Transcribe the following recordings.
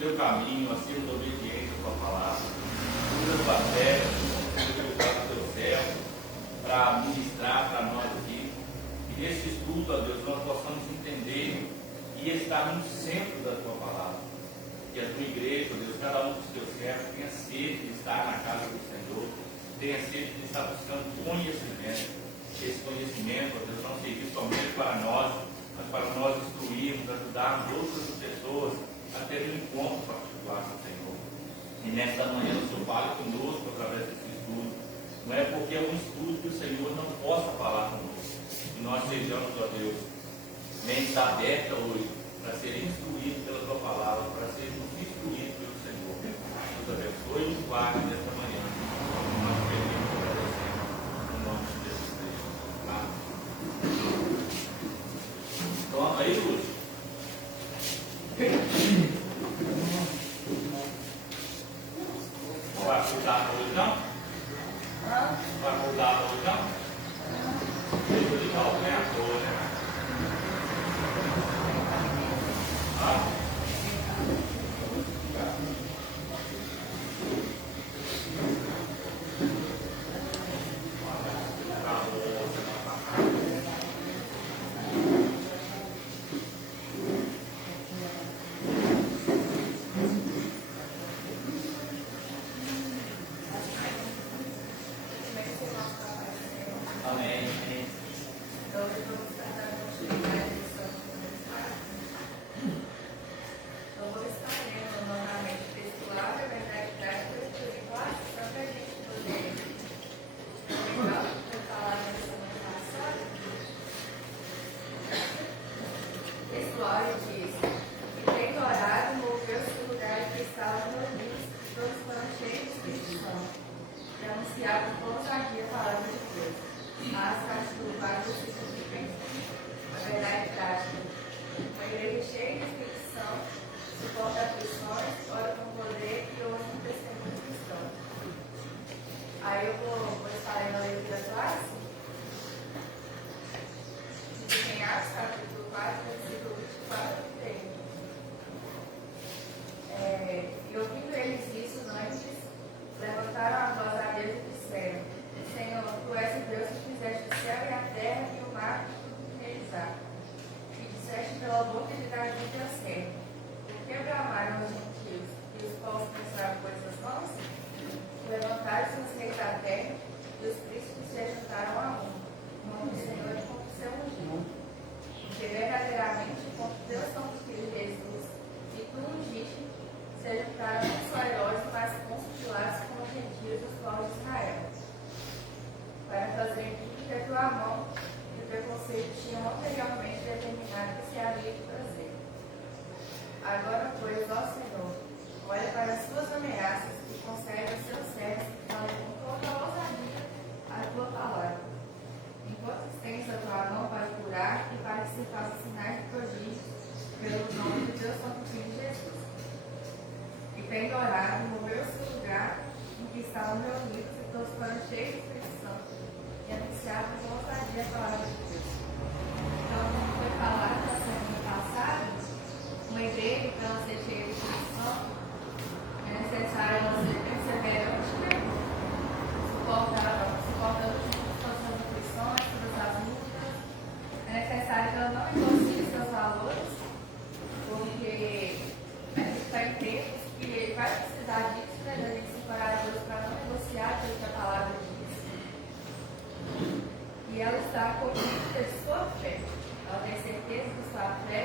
teu caminho, a sermos obedientes à tua palavra. Usa a tua fé, o teu servo, para ministrar para nós aqui. E nesse estudo, ó Deus, nós possamos entender e estar no centro da tua palavra. Que a tua igreja, ó Deus, cada um dos teus servos tenha sede de estar na casa do Senhor, tenha sede de estar buscando conhecimento. Esse conhecimento, ó Deus, não servir somente para nós, mas para nós instruirmos, ajudarmos outras pessoas a terem um encontro particular com o Senhor. E nesta manhã o Senhor fale conosco através desse estudo. Não é porque é um estudo que o Senhor não possa falar conosco. Que nós sejamos, ó Deus, mente aberta hoje para serem instruídos pela tua palavra, para sermos instruídos pelo Senhor. Deus abençoe e nos guarde nesta manhã. Nós pedimos para você, no nome de Jesus Cristo. Amém. Toma aí, Lúcio. Não vai acordar hoje, não? Não vai acordar hoje, não? Deixa eu ligar o ganhador, né? Agora, pois, ó Senhor, olha para as suas ameaças e concede aos seus servos que falem com toda a ousadia a tua palavra. Enquanto estens a tua mão para curar e para que se façam sinais de prodígios pelo nome de Deus Santo Filho Jesus. E tendo orado, moveu-se o lugar em que estavam reunidos e todos foram cheios de Espírito Santo e anunciavam com ousadia a palavra de Deus. Então, como foi falado na semana passada, uma igreja, para ela ser cheia de Espírito Santo, é necessário ela ser perseverante, suportando todas as aflições, todas as lutas. É necessário que ela não negocie seus valores, porque a gente está em tempos que ele vai precisar disso, né? A gente se parar a Deus para não negociar aquilo que a palavra diz. E ela está convicta de sua fé. Ela tem certeza de sua fé.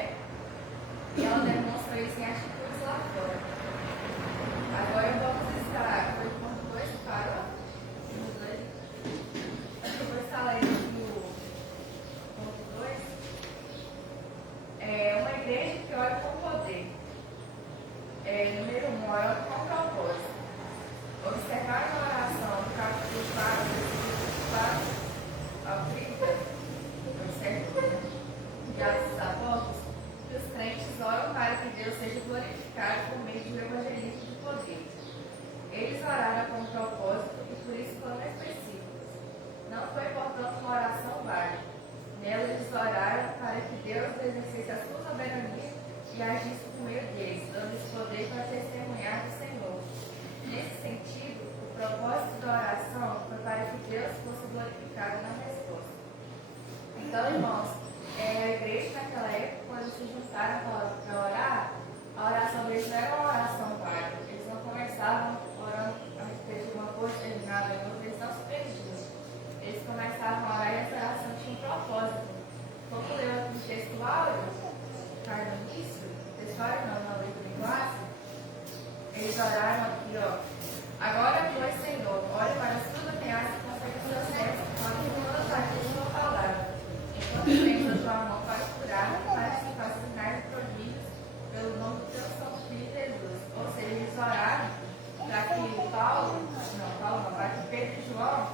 E ela demonstra isso em atitudes lá fora. Agora vamos estar. Foi o ponto 2 que parou? Acho que eu vou estar lendo o ponto 2. É uma igreja que ora com poder. Número 1, ora com propósito. Observar a oração do capítulo 4, versículo 4 ao 30, observe, de Atos dos Apóstolos, que os crentes oram para que Deus seja glorificado. eles oraram aqui, ó. Agora, pois, Senhor, olha para as tuas ameaças e concede os seus servos, que podem todas as vezes sua palavra. Enquanto tens a tua mão para curar, para se fazer sinais e prodígios, pelo nome do teu Santo Filho Jesus. Ou seja, eles oraram para que para que Pedro e João,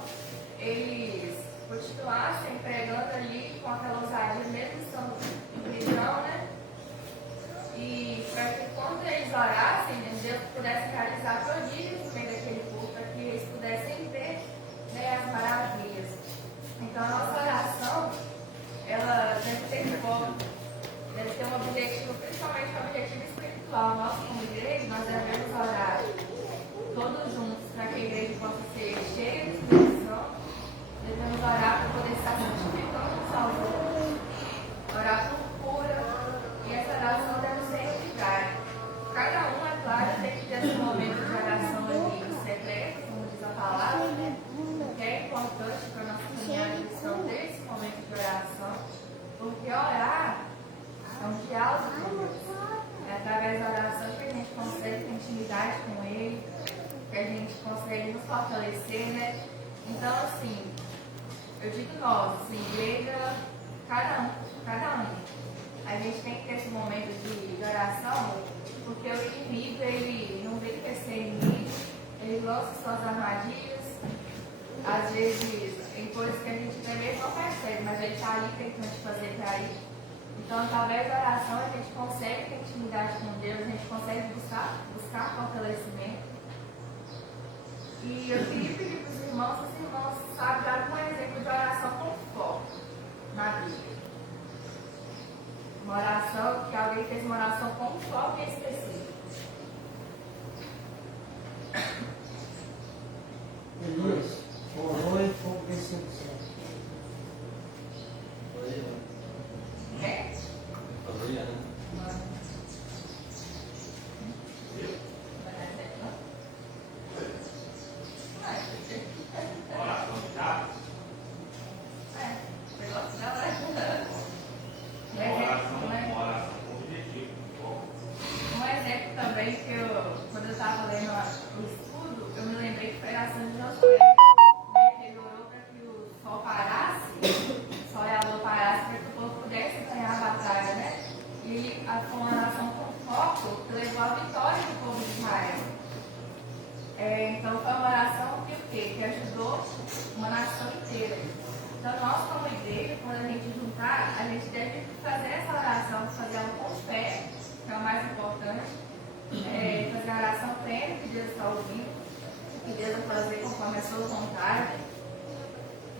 eles continuassem pregando ali com aquela ousadia, mesmo estando em prisão, né? E para que quando eles orassem, Deus pudesse realizar prodígios no meio daquele povo, para que eles pudessem ver, né, as maravilhas. Então a nossa oração, ela deve ter foco, deve ter um objetivo, principalmente um objetivo espiritual. Nós, como igreja, nós devemos orar todos juntos para que a igreja possa ser cheia de inspiração. Devemos orar para poder estar santificando os outros, orar por cura, e essa oração deve ser eficaz. Cada um, é claro, tem que ter esse momento de oração ali secreto, como diz a palavra, né? Que é importante para a nossa caminhada cristã ter esse momento de oração, porque orar é um diálogo com Deus. É através da oração que a gente consegue ter intimidade com Ele, que a gente consegue nos fortalecer, né? Então, assim, eu digo nós, assim, igreja, cada um. A gente tem que ter esse momento de oração, porque o inimigo, ele não vem crescer em mim, ele lança suas armadilhas, às vezes em coisas que a gente também não percebe, mas ele está ali tentando te fazer cair. Então, através da oração, a gente consegue ter intimidade com Deus, a gente consegue buscar fortalecimento. E eu queria pedir para os irmãos sabem dar um exemplo de oração com foco na Bíblia. Uma oração que alguém fez uma oração com foco específico. Elias orou e fogo desceu do céu. É? Oração de Jabes. Uma oração com objetivo. Um exemplo também que quando eu estava lendo o estudo, eu me lembrei que foi a oração de Josué, né, que ele orou para que o sol parasse, o sol e a lua parasse, para que o povo pudesse ganhar a batalha, né? E foi uma oração com foco que levou à vitória do povo de Israel. Então foi uma oração que o quê? Que ajudou uma nação inteira. Então nós, como igreja, quando a gente juntar, a gente deve fazer essa oração, fazer ela com fé, que é o mais importante, fazer a oração plena que Deus está ouvindo, que Deus vai fazer conforme a sua vontade.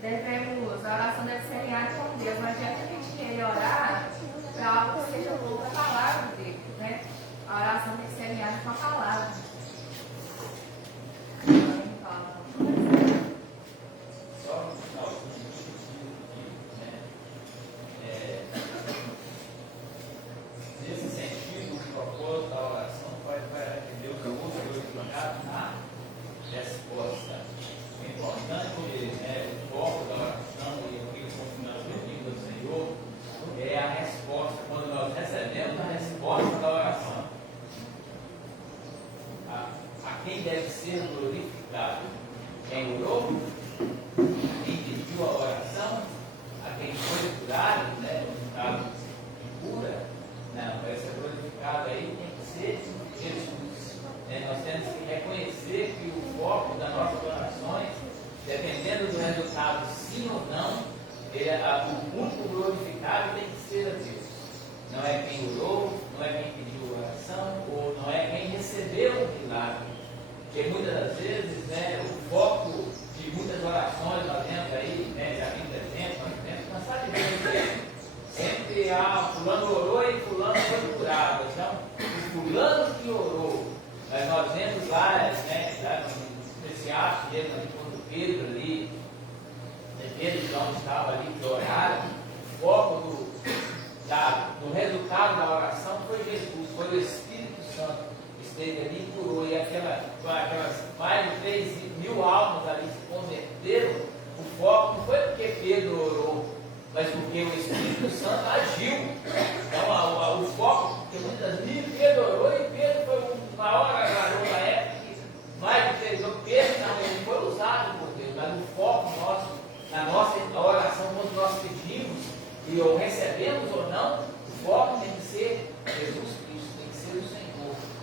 A oração deve ser alinhada com Deus. Não adianta a gente querer orar para algo que seja louco a palavra dele, né? A oração tem que ser alinhada com a palavra. Só no finalzinho, nesse sentido, o propósito da oração vai que Deus usa glorificado na resposta. O importante, o foco da oração, e o que nós pedimos ao Senhor, é a resposta, quando nós recebemos a resposta da oração. A quem deve ser glorificado? Quem orou? Quem pediu a oração? A quem foi curado, né? No estado de cura? Não, para ser glorificado aí tem que ser Jesus. Nós temos que reconhecer que o foco das nossas orações, dependendo do resultado, sim ou não, o único glorificado tem que ser a Deus. Não é quem orou, não é quem pediu oração, ou não é quem recebeu o milagre. Porque muitas das vezes, o foco de muitas orações nós temos aí, já vem presente, nós temos cansado de ver sempre fulano orou e fulano foi curado. Então, o fulano que orou, mas nós vemos lá, nesse ato dele, quando Pedro ali, Pedro João estava ali, que oraram, o foco do resultado da oração foi Jesus, foi o Espírito Santo. Esteve ali e curou, e aquelas mais de 3.000 almas ali se converteram. O foco não foi porque Pedro orou, mas porque o Espírito Santo agiu. Então o foco, porque muitas vezes Pedro orou e Pedro foi uma hora, agarrou na época.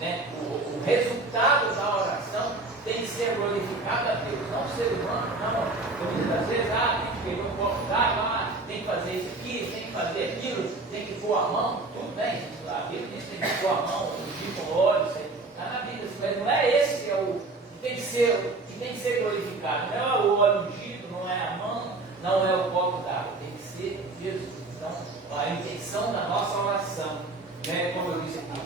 né? O resultado da oração tem que ser glorificado a Deus, não o ser humano, não. Muitas das vezes, tem que pegar um copo d'água, tem que fazer isso aqui, tem que fazer aquilo, tem que pôr a mão, tudo bem, a Bíblia diz que tem que pôr a mão, ungir com óleo, isso aí está na Bíblia, mas não é esse que é o que tem que ser glorificado, não é o óleo ungido, não é a mão, não é o copo d'água, tem que ser Jesus. Então, a intenção da nossa oração, né, como eu disse aqui,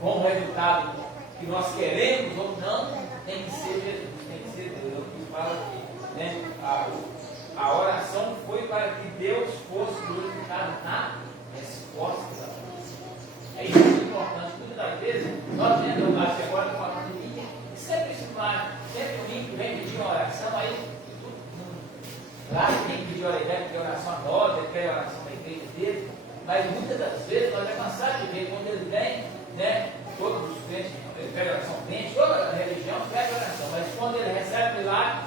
com o resultado que nós queremos ou não, tem que ser Jesus, tem que ser Deus. Eu quis falar aqui, né? A oração foi para que Deus fosse glorificado na resposta da oração. É isso que é importante. Muitas das vezes, nós vendo, acho que agora estou falando de mim, sempre o ímpio vem pedir uma oração, aí claro que tem que pedir oração a nós, ele quer oração da igreja dele, mas muitas das vezes nós é cansado de ver quando ele vem, né? Todos os crentes, ele pede oração crente, toda a religião pede oração, mas quando ele recebe milagre,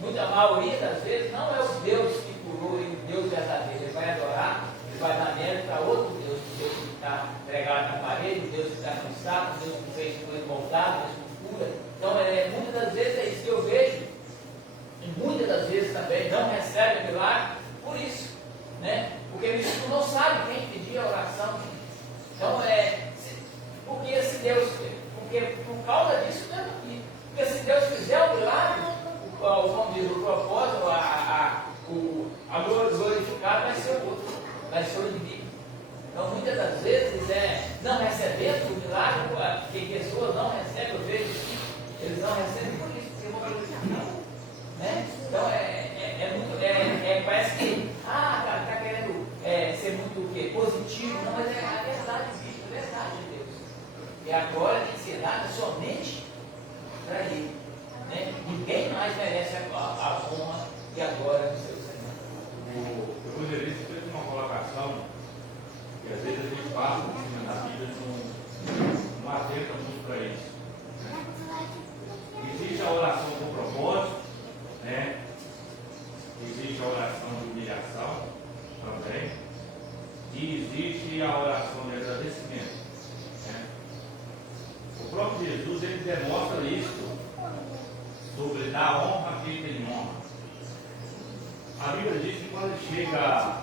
muita maioria das vezes não é o Deus que curou, ele, o Deus verdadeiro, ele vai adorar, ele vai dar mérito para outro Deus, o Deus que está pregado na parede, o Deus que está no estado, o Deus que fez com ele voltado, o Deus que cura. Então, muitas das vezes é isso que eu vejo, e muitas das vezes também não recebe milagre por isso, né? Porque ele não sabe quem pedir a oração. Então, porque se Deus, porque por causa disso mesmo aqui, porque se Deus fizer o milagre, como diz o propósito, a glorificada vai ser o outro, vai ser o inimigo. Então, muitas das vezes, não recebendo o milagre, que pessoas não recebem, eu vejo assim, eles não recebem por isso, porque eu vou glorificar. Né? Então, parece que, cara, está querendo ser muito o quê? Positivo, não, mas é a verdade, bicho, a verdade de Deus. E agora tem que ser dada somente para Ele. Né? Ninguém mais merece a honra e a glória do seu Senhor. O evangelista fez uma colocação que às vezes a gente passa por cima da Bíblia não atenta muito para isso. Existe a oração com propósito, né? Existe a oração de humilhação também, e existe a oração de agradecimento. Né? O próprio Jesus ele demonstra isso sobre dar honra a quem tem honra. A Bíblia diz que quando ele chega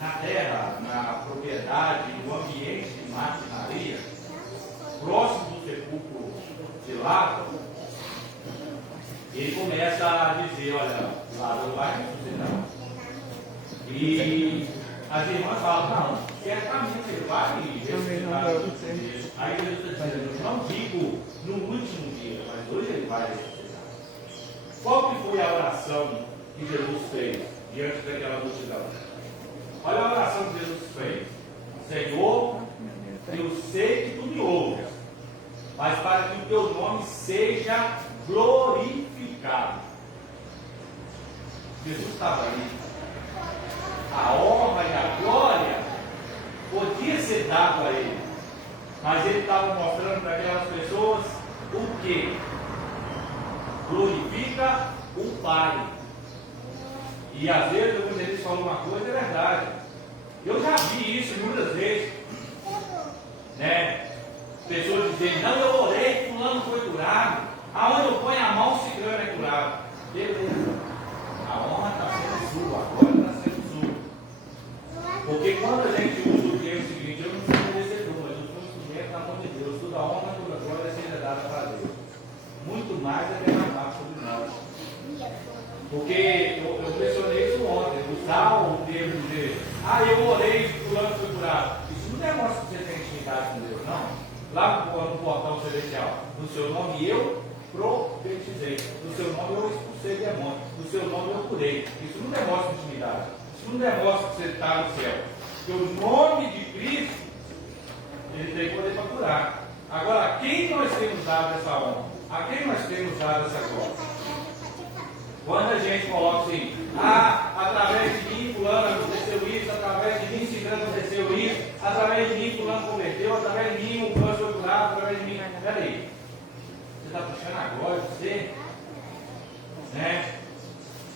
na terra, na propriedade, no ambiente de Marta e Maria, próximo do sepulcro de Lázaro, ele começa a dizer, olha, Lázaro vai ressuscitar. E as irmãs falam, não, certamente ele vai ressuscitar. Aí Jesus está dizendo, eu não digo no último dia, mas hoje ele vai ressuscitar. Qual que foi a oração que Jesus fez diante daquela multidão? Olha a oração que Jesus fez. Senhor, eu sei que tu me ouves, mas para que o teu nome seja glorificado. Jesus estava ali. A honra e a glória podia ser dado a ele, mas ele estava mostrando para aquelas pessoas o que? Glorifica o Pai. E às vezes, quando eles falam uma coisa, é verdade. Eu já vi isso muitas vezes, né? Pessoas dizendo, não, eu orei, fulano foi curado. Aonde eu ponho a mão, ciclano é curado. Beleza. A honra está sendo sua, a glória está sendo sua. Porque quando a gente usa o que é o seguinte, eu não sou merecedor, mas eu sou instrumento da mão de Deus. Toda a honra, toda a glória seja dada para Deus. Muito mais é derramar sobre nós. Porque eu mencionei isso ontem, usar o termo de eu orei, fulano foi curado. Isso não demonstra que você tem intimidade com Deus, não. Lá no portão celestial, no seu nome eu profetizei, no seu nome eu expulsei demônio, no seu nome eu curei. Isso não demonstra intimidade, isso não demonstra que você está no céu. Porque o nome de Cristo, ele tem poder para curar. Agora, a quem nós temos dado essa honra? A quem nós temos dado essa glória? Quando a gente coloca assim, através de mim fulano aconteceu isso, através de mim ciclano aconteceu isso, através de mim fulano converteu, através de mim o câncer foi curado, através de mim. Peraí, você está puxando a glória de você? Né?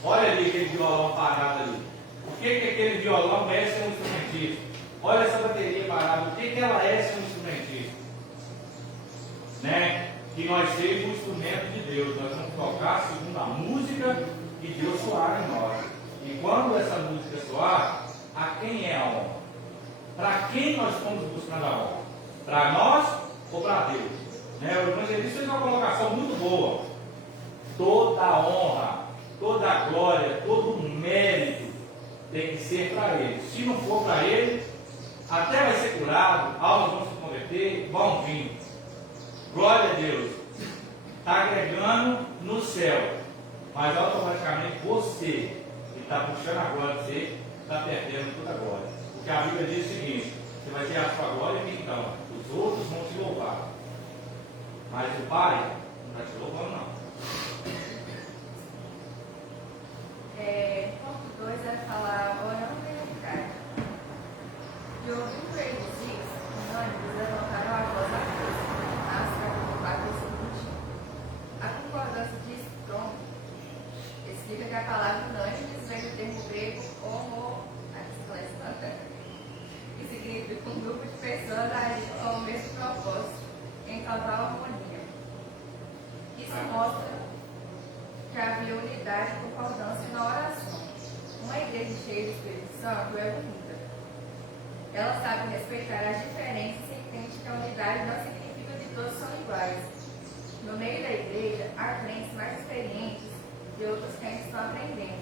Olha ali aquele violão parado ali. O que aquele violão é ser um instrumentista? Olha essa bateria parada, o que ela é ser um instrumentista? Né? que nós sejamos um instrumento de Deus. Nós vamos tocar segundo a música que Deus soar em nós. E quando essa música soar, a quem é a honra? Para quem nós estamos buscando a honra? Para nós ou para Deus? Né? O evangelista fez uma colocação muito boa. Toda a honra, toda a glória, todo o mérito tem que ser para Ele. Se não for para Ele, até vai ser curado, almas vão se converter, vão vir. Glória a Deus. Está agregando no céu, mas automaticamente você, que está puxando a glória de você, está perdendo toda a glória. Porque a Bíblia diz o seguinte: você vai ter a sua glória e então os outros vão te louvar. Mas o Pai não está te louvando, não. Ponto 2 vai falar orando e orar. E ouvindo eles isso, os ânimos levantaram a voz a Deus. A concordância de Strong explica que a palavra unânimes vem do termo grego homo, que significa um grupo de pessoas agindo com o mesmo propósito, em total harmonia. Isso mostra que havia unidade e concordância na oração. Uma igreja cheia do Espírito Santo é unida. Ela sabe respeitar as diferenças e entende que a unidade não significa que todos são iguais. No meio da igreja, há crentes mais experientes e outros crentes estão aprendendo.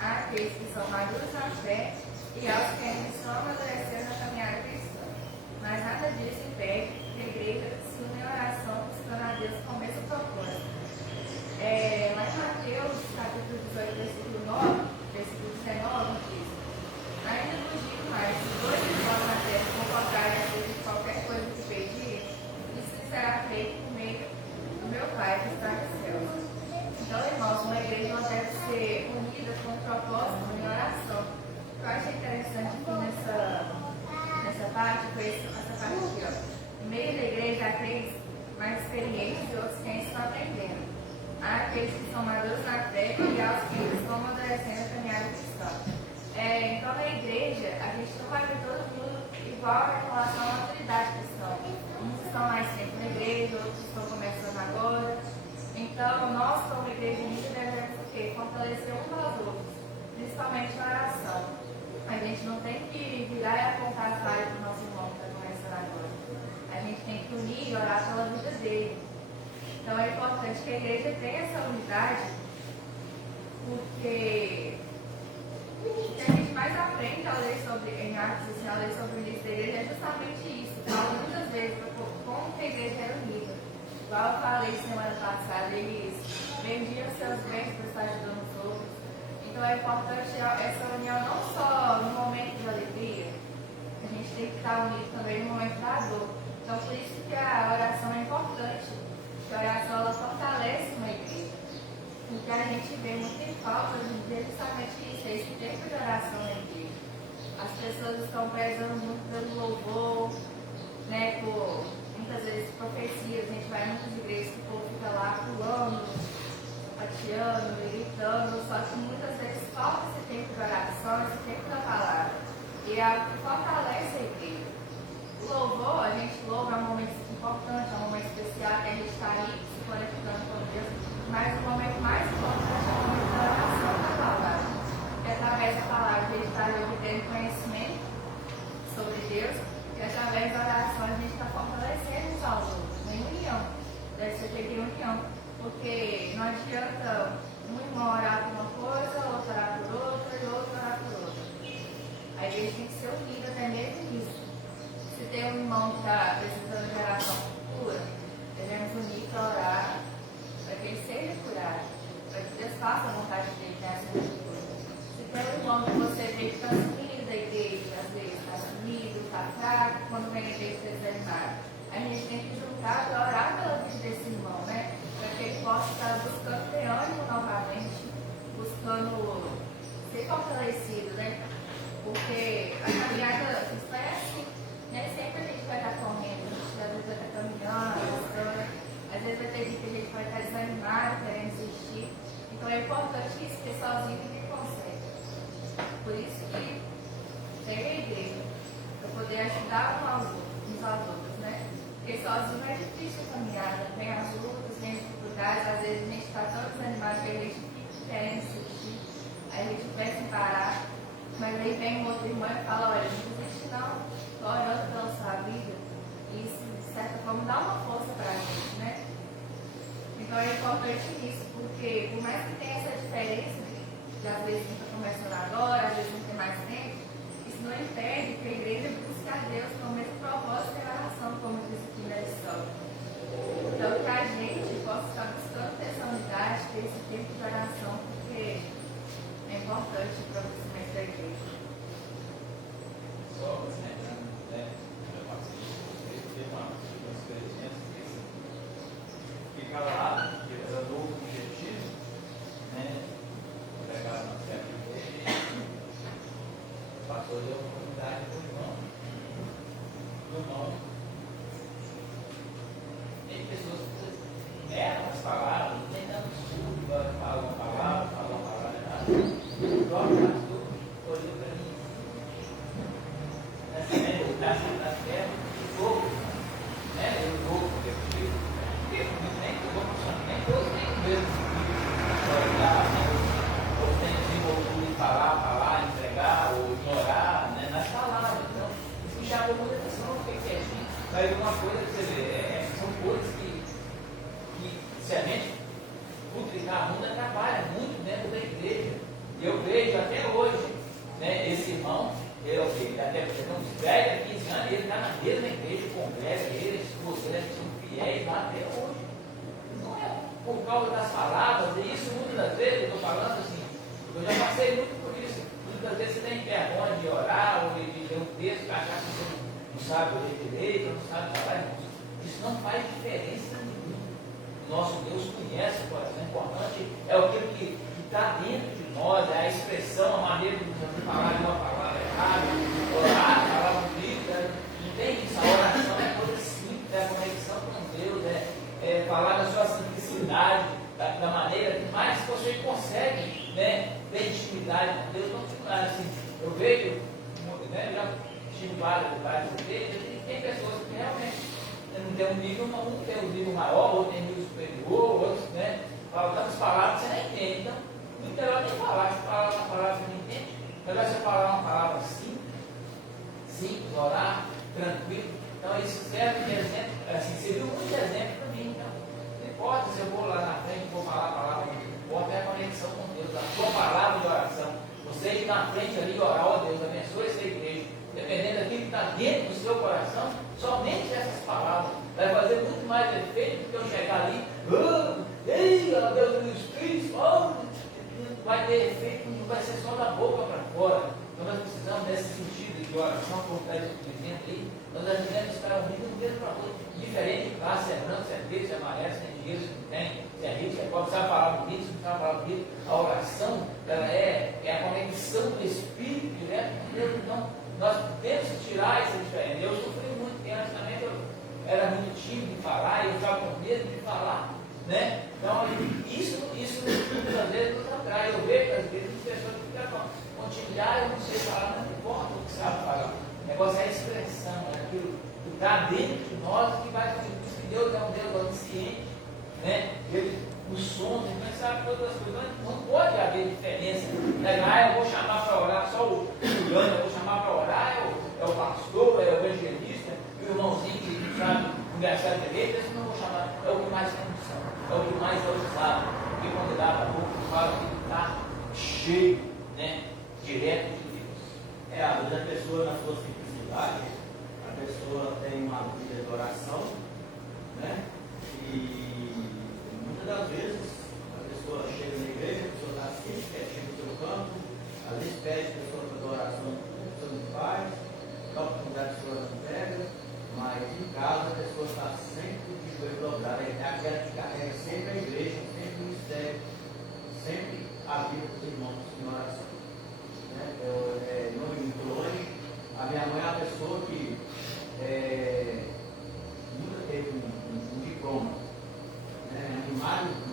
Há aqueles que são maduros na fé e há os que ainda estão amadurecendo na caminhada cristã. Mas nada disso impede que a igreja se une em oração buscando a Deus com o mesmo propósito. Lá em Mateus, capítulo 18, versículo 9, versículo 19, diz: ainda vos digo mais, se dois de vós na terra concordarem acerca de qualquer coisa que pedirem, isso será feito por meio do meu Pai que está nos céus. Então, irmãos, uma igreja não deve ser unida com o propósito em oração. O que eu achei interessante aqui nessa parte foi essa parte aqui, ó. No meio da igreja há crentes mais experientes e outros crentes estão aprendendo. Há aqueles que são maduros na fé e há os que estão amadurecendo a caminhada cristã. Então, na igreja, a gente não vai ver todo mundo igual em relação à maturidade cristã. Uns estão mais tempo na igreja, outros estão começando agora. Então, nós, como igreja unida, devemos o quê? Fortalecer uns aos outros, principalmente na oração. A gente não tem que virar e apontar a falha do nosso irmão que está começando agora. A gente tem que unir e orar pela vida dele. Então, é importante que a igreja tenha essa unidade, porque o que a gente mais aprende ao ler em Atos, assim, ao ler sobre o início da igreja, é justamente isso. Fala muitas vezes como que a igreja era unida. Igual eu falei semana passada, eles vendiam seus bens para estar ajudando os outros. Então é importante essa união não só no momento de alegria, a gente tem que estar unido também no momento da dor. Então por isso que a oração é importante, porque a oração ela fortalece uma igreja. O que a gente vê muito em falta hoje em dia é justamente isso, é esse tempo de oração na igreja. As pessoas estão prezando muito pelo louvor, né, por muitas vezes profecias. A gente vai em muitas igrejas que o povo fica lá pulando, pateando, gritando, só que muitas vezes falta esse tempo de oração, esse tempo da palavra. E é algo que fortalece a igreja. O louvor, a gente louva, é um momento importante, é um momento especial, que a gente está ali se conectando com Deus, mas o momento mais importante é o momento da oração da palavra. Que através da palavra a gente está obtendo conhecimento sobre Deus, e através da oração a gente está fortalecendo uns aos outros, em união. Deve ser ter união, porque não adianta um irmão orar por uma coisa, outro orar por outra e outro orar por outra. A igreja tem que ser unida até mesmo nisso. Se tem um irmão que está precisando de oração futura, devemos unir para orar, para que ele seja curado, para que Deus faça a vontade dele nessa cultura. Se tem um irmão que você vê que está sumido da igreja, às vezes está sumido, está fraco, quando vem a igreja desanimado, a gente tem que juntar para orar pela vida desse irmão, né? Para que ele possa estar buscando ter ânimo novamente, buscando ser fortalecido, né? Porque a caminhada cristã é assim. Nem sempre a gente vai estar correndo, a gente às vezes vai estar caminhando, buscando, às vezes vai ter dia que a gente vai estar desanimado, querendo desistir. Então é importante isso, porque sozinho ninguém consegue. Por isso que tem a igreja, para poder ajudar uns aos outros, né? Porque sozinho é difícil a caminhada, tem as Mas aí vem um outro irmão e fala, olha, não desiste não, estou orando pela sua vida. E isso, de certa forma, dá uma força para a gente, né? Então é importante isso, porque por mais que tenha essa diferença, de às vezes não está começando agora, às vezes não tem mais tempo, isso não impede que a igreja busque a Deus com o mesmo propósito de oração, como diz aqui na lição. Então, que a gente possa estar buscando ter essa unidade, ter esse tempo de oração, porque é importante para o crescimento da igreja. Só lembrando, né? Eu passei teve uma experiência que ficava lá, que era novo objetivo, né? Pegaram na certa igreja, passou a oportunidade do irmão. Tem pessoas que erram as palavras, não tem tanto estudo, falam uma palavra errada. O próprio pastor olhou para mim. Nessa época, na terra, o fogo, né? Eu vou, nem todos têm o mesmo olhar, ou tem desenvoltura em falar, entregar, ou ignorar, né? Nas palavras. Então, isso me chamou muita atenção, eu fiquei quietinho. Mas uma coisa que você vê, são coisas que se a gente multiplicar muito, atrapalha muito dentro da igreja. E eu vejo até hoje, né, esse irmão, ele até tem uns 10 a 15 anos, ele está na mesma igreja, conversa, ele, a esposa, eles são fiéis lá até hoje. Não é por causa das palavras, e isso muitas das vezes, eu estou falando assim, eu já passei muito por isso. Muitas vezes você tem vergonha de orar, ou de ler um texto, achar que você não sabe ler direito, não sabe falar, irmãos. Isso não faz diferença nenhuma. Nosso Deus conhece o coração. Importante é aquilo que está dentro de nós, é a expressão, a maneira de falar de uma palavra errada, orar, falar bonita. Não tem isso. A oração é coisa simples, é a conexão com Deus, é falar da sua simplicidade, da maneira que mais você consegue, né, ter intimidade com Deus. Não, assim, eu vejo, né, já tive várias igrejas, e tem pessoas que realmente não tem um nível, um tem um nível maior, outro tem um nível superior, outros, né, falam tantas palavras que você nem entende. Então, muito melhor nem falar, se falar uma palavra que você não entende, melhor você falar uma palavra simples, orar, tranquilo. Então, isso serve de exemplo, assim, você viu muito exemplo para mim. Então, não importa se eu vou lá na frente e vou falar a palavra, não importa, é a conexão com Deus, a sua palavra de oração. Você ir na frente ali e orar, ó Deus, abençoe essa igreja. Dependendo daquilo que está dentro do seu coração, somente essas palavras vai fazer muito mais efeito do que eu chegar ali, ei, ó Deus do Espírito, não vai ter efeito, não vai ser só da boca para fora. Então nós precisamos desse sentido de oração, como está dizendo aí, nós devemos estar ouvindo um mesmo para outro, diferente de classe, se é branco, se é preto, se é amarelo, se tem dinheiro, se não tem, se é rico, se é pobre, se é falar bonito, se não sabe falar bonito. A oração, ela é a conexão do Espírito direto com Deus. Então, nós temos que tirar essa diferença. Eu sofri muito, porque antigamente eu era muito tímido de falar, eu ficava com medo de falar, né? Então, isso muitas vezes nos atrai. Eu vejo, às vezes, as pessoas que ficam continuar, eu não sei falar, não importa o que sabe falar. O negócio é a expressão, é aquilo que está dentro de nós que vai fazer isso que Deus é um Deus onisciente, né? Ele, os sons, ele sabe todas as coisas, não pode haver diferença. Eu vou chamar para orar só o fulano, eu vou chamar para orar, é o pastor, é o evangelista, e o irmãozinho que sabe conversar direito, esse não vou chamar, é o que mais tem unção, é o que mais é usado, porque quando ele dá a boca, fala que está cheio, né, direto de Deus. Às vezes a pessoa, na sua simplicidade, a pessoa tem uma vida de oração, né, e muitas das vezes a pessoa chega na igreja, a pessoa está assim, quietinha no seu campo, às vezes pede a pessoa para fazer oração, a pessoa não faz, dá a oportunidade a pessoa não pega, mas em casa a pessoa está sempre de joelho dobrado, é aquela que carrega sempre a igreja, sempre o ministério, sempre a vida dos irmãos em oração. Né? Não é muito longe, a minha mãe é uma pessoa que nunca teve um diploma.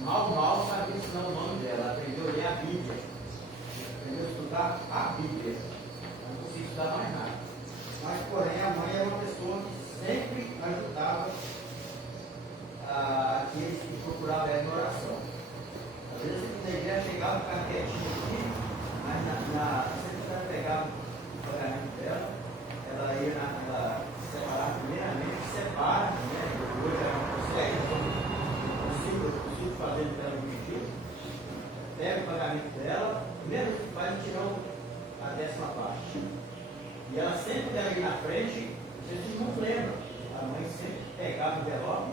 Mal sabia ensinar o nome dela, aprendeu a ler a Bíblia, aprendeu a estudar a Bíblia, não conseguia estudar mais nada. Mas, porém, a mãe era uma pessoa que sempre ajudava aqueles que procuravam ela em oração. Às vezes, na igreja chegava, ficava quietinho aqui, mas sempre pegava pagamento dela, primeiro que faz é tirar a 10ª parte. E ela sempre dela ali na frente, vocês não lembram, a mãe sempre pegava o envelope,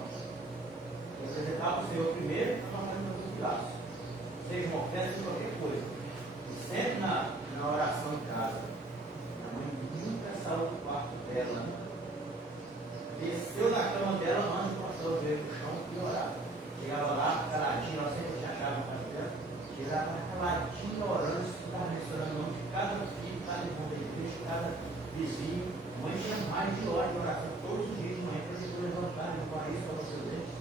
apresentava o Senhor primeiro, a mamãe não duvidasse. Seja uma oferta, seja qualquer coisa. E sempre na oração em casa, a mãe nunca saiu do quarto dela. Desceu da cama dela, antes do pastor veio pro chão e orava. Chegava lá, caladinho, ela sempre tinha chave na casa dela. Chegava lá, caladinho, orando, estava restaurando o nome de cada filho, cada irmão da igreja, cada vizinho. A mãe tinha mais de hora de oração todos os dias de manhã, para depois levantar e falar isso para vocês dentes.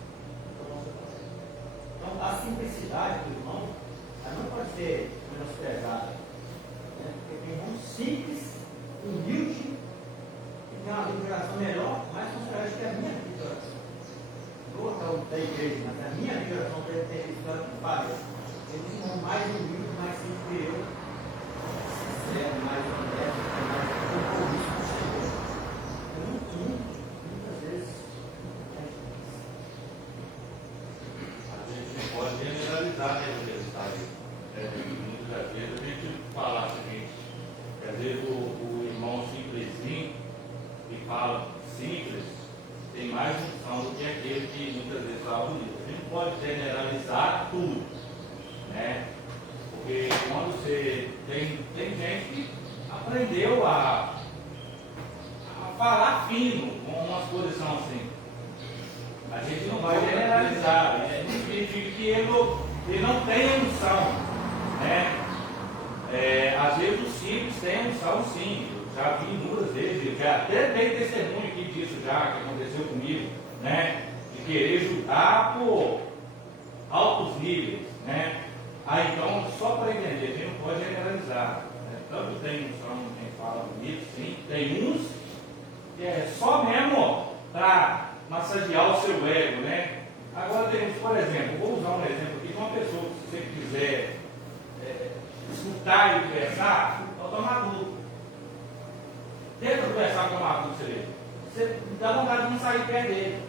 Então, a simplicidade do irmão, ela não pode ser menosprezada. Né? Porque tem irmão simples, humilde, que tem uma vida de oração melhor, mais considerada que a minha vida de oração. Não da igreja, mas a minha vida de oração deve ter história que falha. Tem um irmão mais humilde, mais simples que eu, sincero, mais honesto, mais compromisso com o Senhor. Muitas vezes A gente não pode generalizar, né, o resultado. Muitas vezes a gente fala o seguinte, que às vezes o irmão simplesinho, que fala simples, tem mais função do que aquele que muitas vezes fala bonito. A gente não pode generalizar tudo, né? Porque quando você tem gente que aprendeu a falar fino com umas posições assim. A gente não vai generalizar, isso não significa que ele não tem unção, né? Às vezes o simples tem unção sim, eu já vi muitas vezes, eu já até dei testemunho aqui disso já, que aconteceu comigo, né? De querer ajudar por altos níveis, né? Então, só para entender, a gente não pode generalizar, né? Tanto tem unção, quem fala bonito, sim, tem uns que é só mesmo para massagear o seu ego, né? Agora temos, por exemplo, vou usar um exemplo aqui de uma pessoa que se você quiser escutar e conversar, é o Tomaduco. Tenta conversar com o Tomaduco, você dá vontade de não sair perto dele.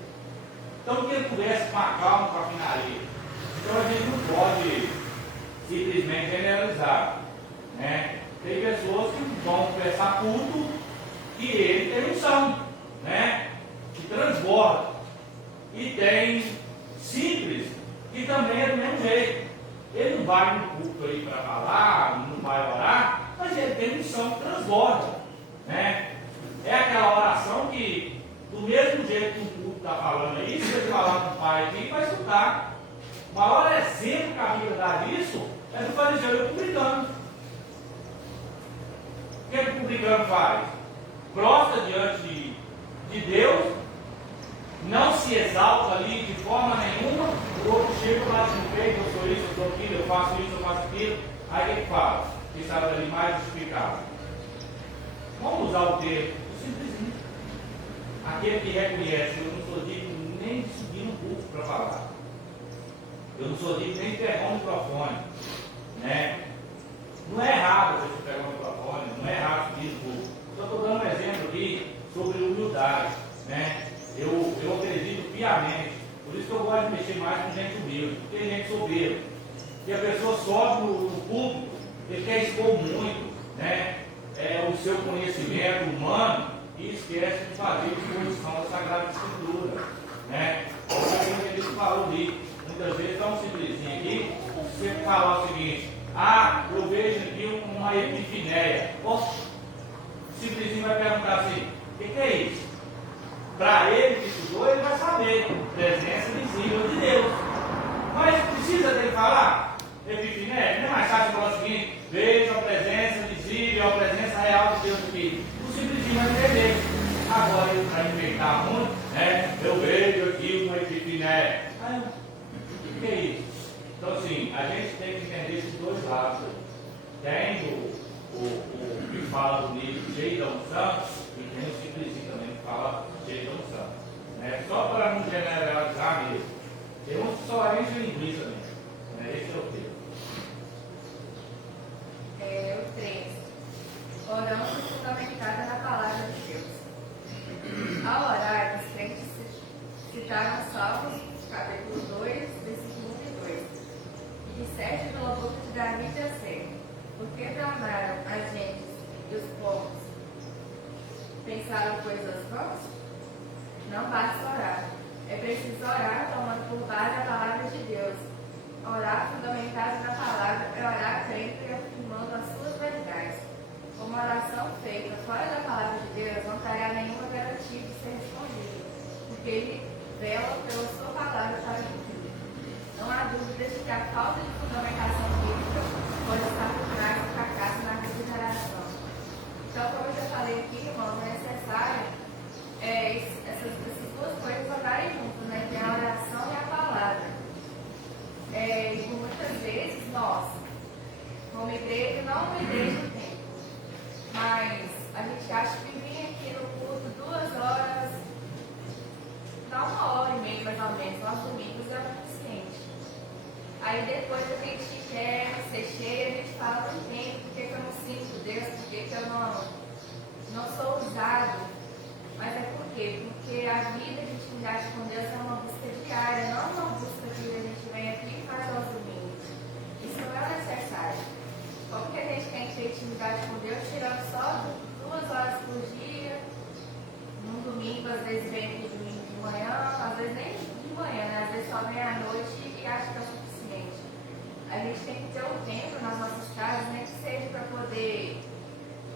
Então que ele converse com a calma, com a finaria. Então a gente não pode simplesmente generalizar, né? Tem pessoas que vão conversar tudo e ele tem unção, né? Que transborda. E tem simples, que também é do mesmo jeito. Ele não vai no culto aí para falar, não vai orar, mas ele tem unção que transborda, né? É aquela oração que, do mesmo jeito que o culto está falando aí, se ele falar com o pai aqui, vai escutar. O maior exemplo que a Bíblia dá disso é do fariseu e do publicano. O que o publicano faz? Prostra diante de Deus, não se exalta ali de forma nenhuma, o outro chega lá de peito, eu sou isso, eu sou aquilo, eu faço isso, eu faço aquilo. Aí o que fala? Que sabe ali mais justificado. Vamos usar o termo simplesinho. Aquele que reconhece, eu não sou digno nem de subir no púlpito para falar. Eu não sou digno nem de pegar o microfone, né? Não é errado você pegar o microfone, não é errado subir no púlpito. Só estou dando um exemplo aqui sobre humildade, né? Eu acredito piamente, por isso que eu gosto de mexer mais com gente humilde, porque tem gente soberba. E a pessoa sobe no púlpito, ele quer expor muito, né? O seu conhecimento humano e esquece de fazer exposição da Sagrada Escritura, né? Como ele falou ali, muitas vezes dá um simplesinho aqui, você falar o seguinte, eu vejo aqui uma epifinéia. O simplesinho vai perguntar assim, o que é isso? Para ele que estudou, ele vai saber, presença visível de Deus. Mas precisa dele falar? Epifinéia? Não é mais fácil falar o seguinte, vejo a presença visível, a presença real de Deus aqui. O simplesinho vai entender. Agora ele vai inventar muito, né? Eu vejo aqui uma epifinéia. O que é isso? Então assim, a gente tem que entender esses dois lados. Tem o que fala bonito, cheio da unção, e tem o simplesinho também que fala cheio da unção. Né? Só para não generalizar mesmo. Tem uns que só enche linguiça mesmo. Né? Esse é o texto. O 3. Orando fundamentada na palavra de Deus. Ao orar, os crentes citaram Salmos, capítulo 2, versículo 1 e 2. E disseste pela boca de Davi teu base a palavra de Deus. Orar fundamentado na palavra é orar crendo e afirmando as suas verdades. Uma oração feita fora da palavra de Deus não trará nenhuma garantia de ser respondida, porque ele vela pela sua palavra para cumprir. Não há dúvida de que a falta de fundamentação bíblica pode estar por trás do fracasso na consideração. Então, como eu já falei aqui, irmãos, é necessário essas duas coisas andarem juntas, né? Que é a oração e a palavra. E por muitas vezes nós, como igreja, não uma igreja do tempo, mas a gente acha que vir aqui no culto 2 horas, dá 1h30 mais ou menos, aos domingos é o suficiente. Aí depois a gente quer ser cheia, a gente fala, não entendo, por que eu não sinto Deus, por que eu não sou usado. Mas é por quê? Porque a vida de intimidade com Deus é uma busca diária, não uma busca que a gente vem aqui e faz aos domingos. Isso não é necessário. Como que a gente tem que ter intimidade com Deus, tirando só 2 horas por dia, num domingo, às vezes vem aqui domingo de manhã, às vezes nem de manhã, né? Às vezes só vem à noite e acha que é o suficiente. A gente tem que ter um tempo nas nossas casas, nem que seja para poder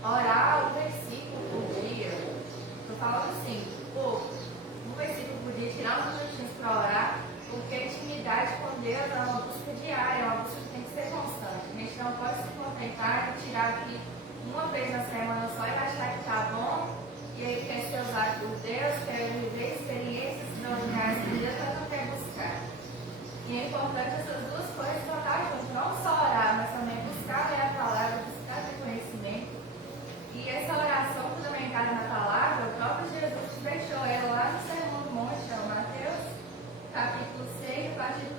orar um versículo por dia. Estou falando assim, um versículo por dia, tirar uns minutinhos para orar, porque a intimidade com Deus é uma busca diária, é uma busca que tem que ser constante. A gente não pode se contentar e tirar aqui uma vez na semana só e achar que está bom, e aí quer ser usado por Deus, quer viver experiências extraordinárias que Deus não quer buscar. E é importante essas duas coisas tratar junto, não só orar, mas também buscar ler a palavra, buscar ter conhecimento. E essa oração fundamentada na palavra, o próprio Jesus deixou ela lá no Sermão do Monte, é o Mateus, capítulo 6, a partir do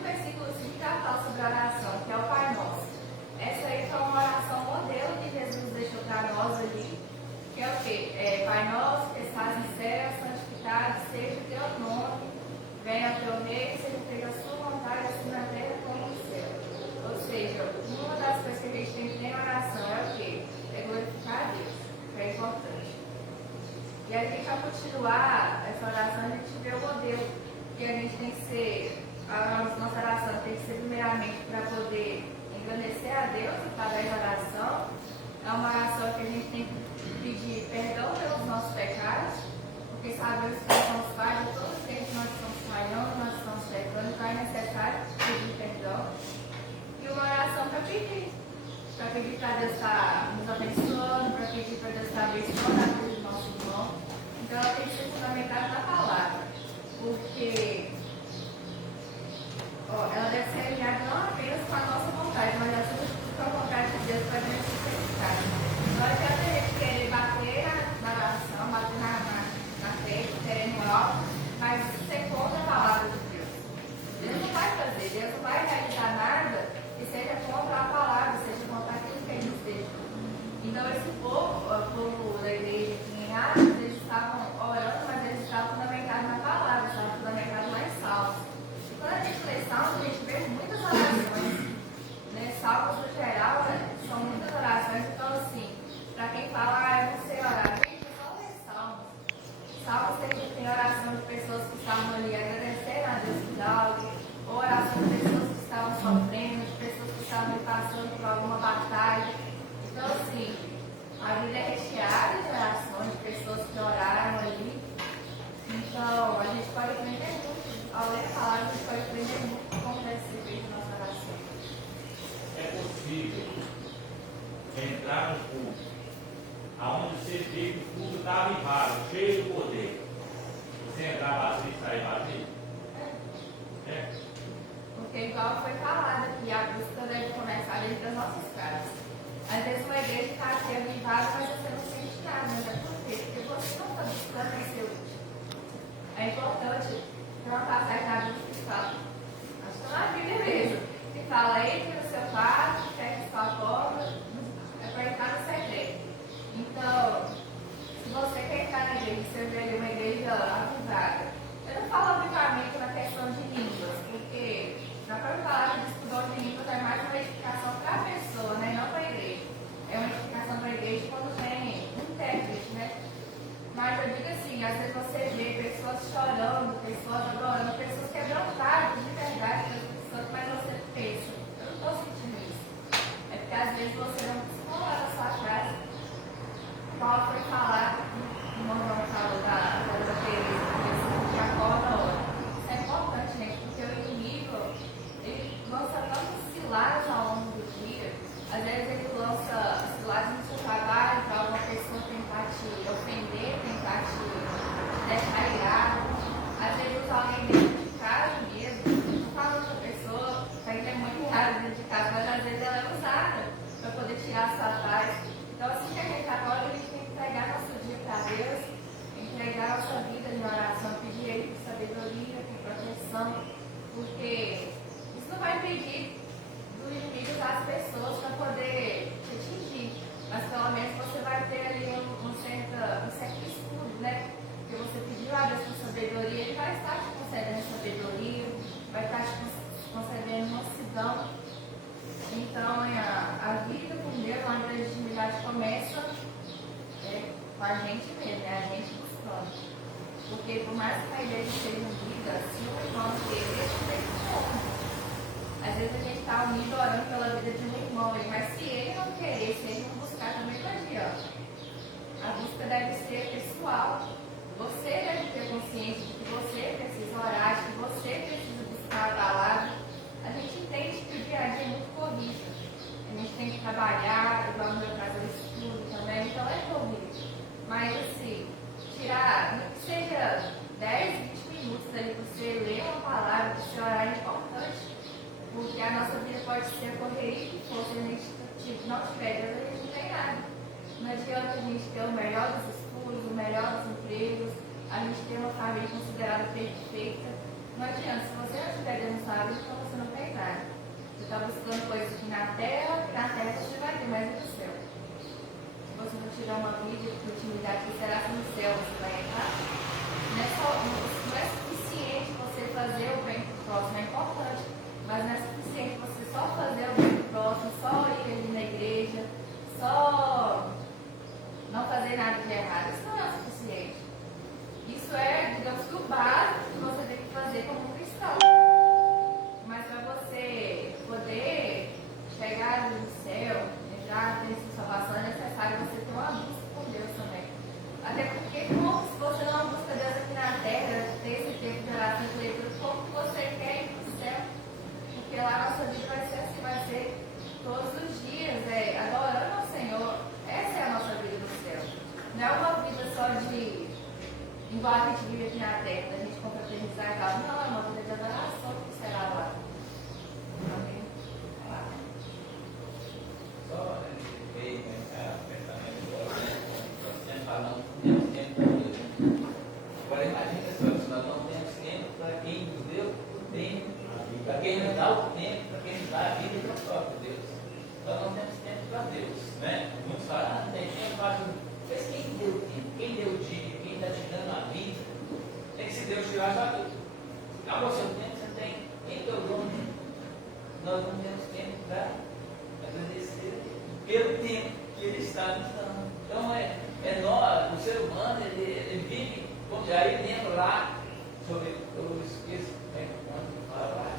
versículo 5, já fala sobre a oração, que é o Pai Nosso. Essa aí foi uma oração modelo que Jesus deixou para nós ali, que é o quê? Pai Nosso, que estás no céu, santificado seja o teu nome, venha o teu reino, seja feita a sua vontade, assim na terra como no céu. Ou seja, uma das coisas que a gente tem que ter na oração é o quê? É glorificar a Deus, que é importante. E a gente, ao continuar essa oração, a gente vê o modelo que a gente tem que ser, a nossa oração tem que ser primeiramente para poder engrandecer a Deus através da oração. É uma oração que a gente tem que pedir perdão pelos nossos pecados, porque sabemos que nós somos falhos, todos os dias nós estamos falhando, nós estamos pecando, então é necessário pedir perdão. E uma oração para pedir para Deus estar nos abençoando, para pedir para Deus estar abençoando a vida do nosso irmão. Então ela tem que ser fundamentada na palavra, porque ela deve ser alinhada não apenas com a nossa vontade, mas com a vontade de Deus para a gente ser eficaz. Não adianta a gente querer bater na oração, bater na frente, querendo algo, mas ser contra a palavra de Deus. Deus não vai fazer, Deus não vai realizar nada que seja contra a palavra, seja contra aquilo que ele nos deixou. Então esse povo, o povo da igreja aqui em Atos, eles estavam orando, mas eles estavam fundamentados na palavra, estavam fundamentados lá em Salmos. E quando a gente lê Salmos, a gente vê muitas orações, né? Salmos no geral, né? São muitas orações, então assim, para quem fala, eu não sei orar, gente, só ler Salmos. Salmos tem oração de pessoas que estavam ali agradecendo a Deus por algo, ou oração de pessoas que estavam sofrendo, de pessoas que estavam passando por alguma batalha. Então, assim, a Bíblia é recheada de orações, de pessoas que oraram ali. Então, a gente pode aprender muito. Ao ler a palavra, a gente pode aprender muito como deve ser feita a nossa oração. É possível entrar no culto, aonde você vê que o culto está avivado, cheio de poder. Você entrar vazio e sair vazio? É. Porque, igual foi falado aqui, a busca deve começar dentro das nossas casas. Às vezes uma igreja está assim avivada, mas você não sente nada. Mas é por quê? Porque você não está buscando ser útil. É importante ter uma passagem na Bíblia que fala, acho que na Bíblia mesmo, que fala, entre no seu quarto, feche sua porta, é para entrar no secreto. Então, se você quer entrar na igreja, você vê uma igreja avivada, eu não falo avivamento na questão de línguas, porque na própria palavra diz que o dom de línguas é mais uma edificação para a pessoa, né? Não para a igreja. É uma edificação para a igreja quando tem um intérprete, né? Mas eu digo assim, às vezes você vê pessoas chorando sabedoria, com proteção, porque isso não vai impedir do inimigo usar as pessoas para poder te atingir, mas pelo menos você vai ter ali um certo escudo, né? Porque você pediu a Deus com sabedoria, Ele vai estar te concedendo sabedoria, vai estar te concedendo mansidão. Então, a vida com Deus, a grande intimidade começa com a gente mesmo, a gente buscando. Porque por mais que a igreja seja unida, se o irmão querer, tem como. Às vezes a gente está unido orando pela vida de um irmão, mas se ele não querer, se ele não buscar, também não adianta. A busca deve ser pessoal. Você deve ter consciência de que você precisa orar, de que você precisa buscar a palavra. A gente entende que o dia a dia é muito corrido. A gente tem que trabalhar, igual no meu caso eu estudo também, então é corrido. Mas assim, tirar, nem que seja 10, 20 minutos ali para você ler uma palavra, para você orar é importante. Porque a nossa vida pode ser a correria que for, se a gente não tiver Deus, a gente não tem nada. Não adianta a gente ter o melhor dos estudos, o melhor dos empregos, a gente ter uma família considerada perfeita. Não adianta, se você não tiver Deus na sua vida, então você não tem nada. Você está buscando coisas aqui na terra você vai ter mais no céu. Se você não tiver uma vida de intimidade, que será que no céu você vai entrar? Não é suficiente você fazer o bem pro próximo, é importante, mas não é suficiente você só fazer o bem pro próximo, só ir ali na igreja, só não fazer nada de errado. Isso não é o suficiente. Isso é, digamos, o básico que você tem que fazer como um cristão. Mas para você poder chegar no céu, entrar nessa salvação, é necessário você ter uma busca com Deus também. Até porque, como se você não busca Deus aqui na terra, ter esse tempo de oração e leitura, como que você quer ir para o céu? Porque lá a nossa vida vai ser assim, vai ser todos os dias, adorando ao Senhor. Essa é a nossa vida no céu. Não é uma vida só de igual a gente vive aqui na terra, da gente confraternizar e tal. Não, é uma vida de adoração que será lá. Amém? Só a gente veio pensar, pensamento agora, né? Nós sempre falamos que temos tempo para Deus. Agora imagina só, se nós não temos tempo para quem nos deu o tempo, para quem nos dá o tempo, para quem nos dá a vida para o próprio Deus. Nós não temos tempo para Deus, né? Muitos falam, não tem tempo para Deus. Mas quem deu o tempo? Quem deu o dia? Quem está te dando a vida? Tem que se Deus tirar já tudo. Acabou o seu tempo, você tem. Quem deu o nome? Nós não temos tempo para agradecer pelo tempo que Ele está nos dando. Então, nós, o ser humano, ele vive, como já ele lembra lá, sobre, eu esqueço, quando fala lá.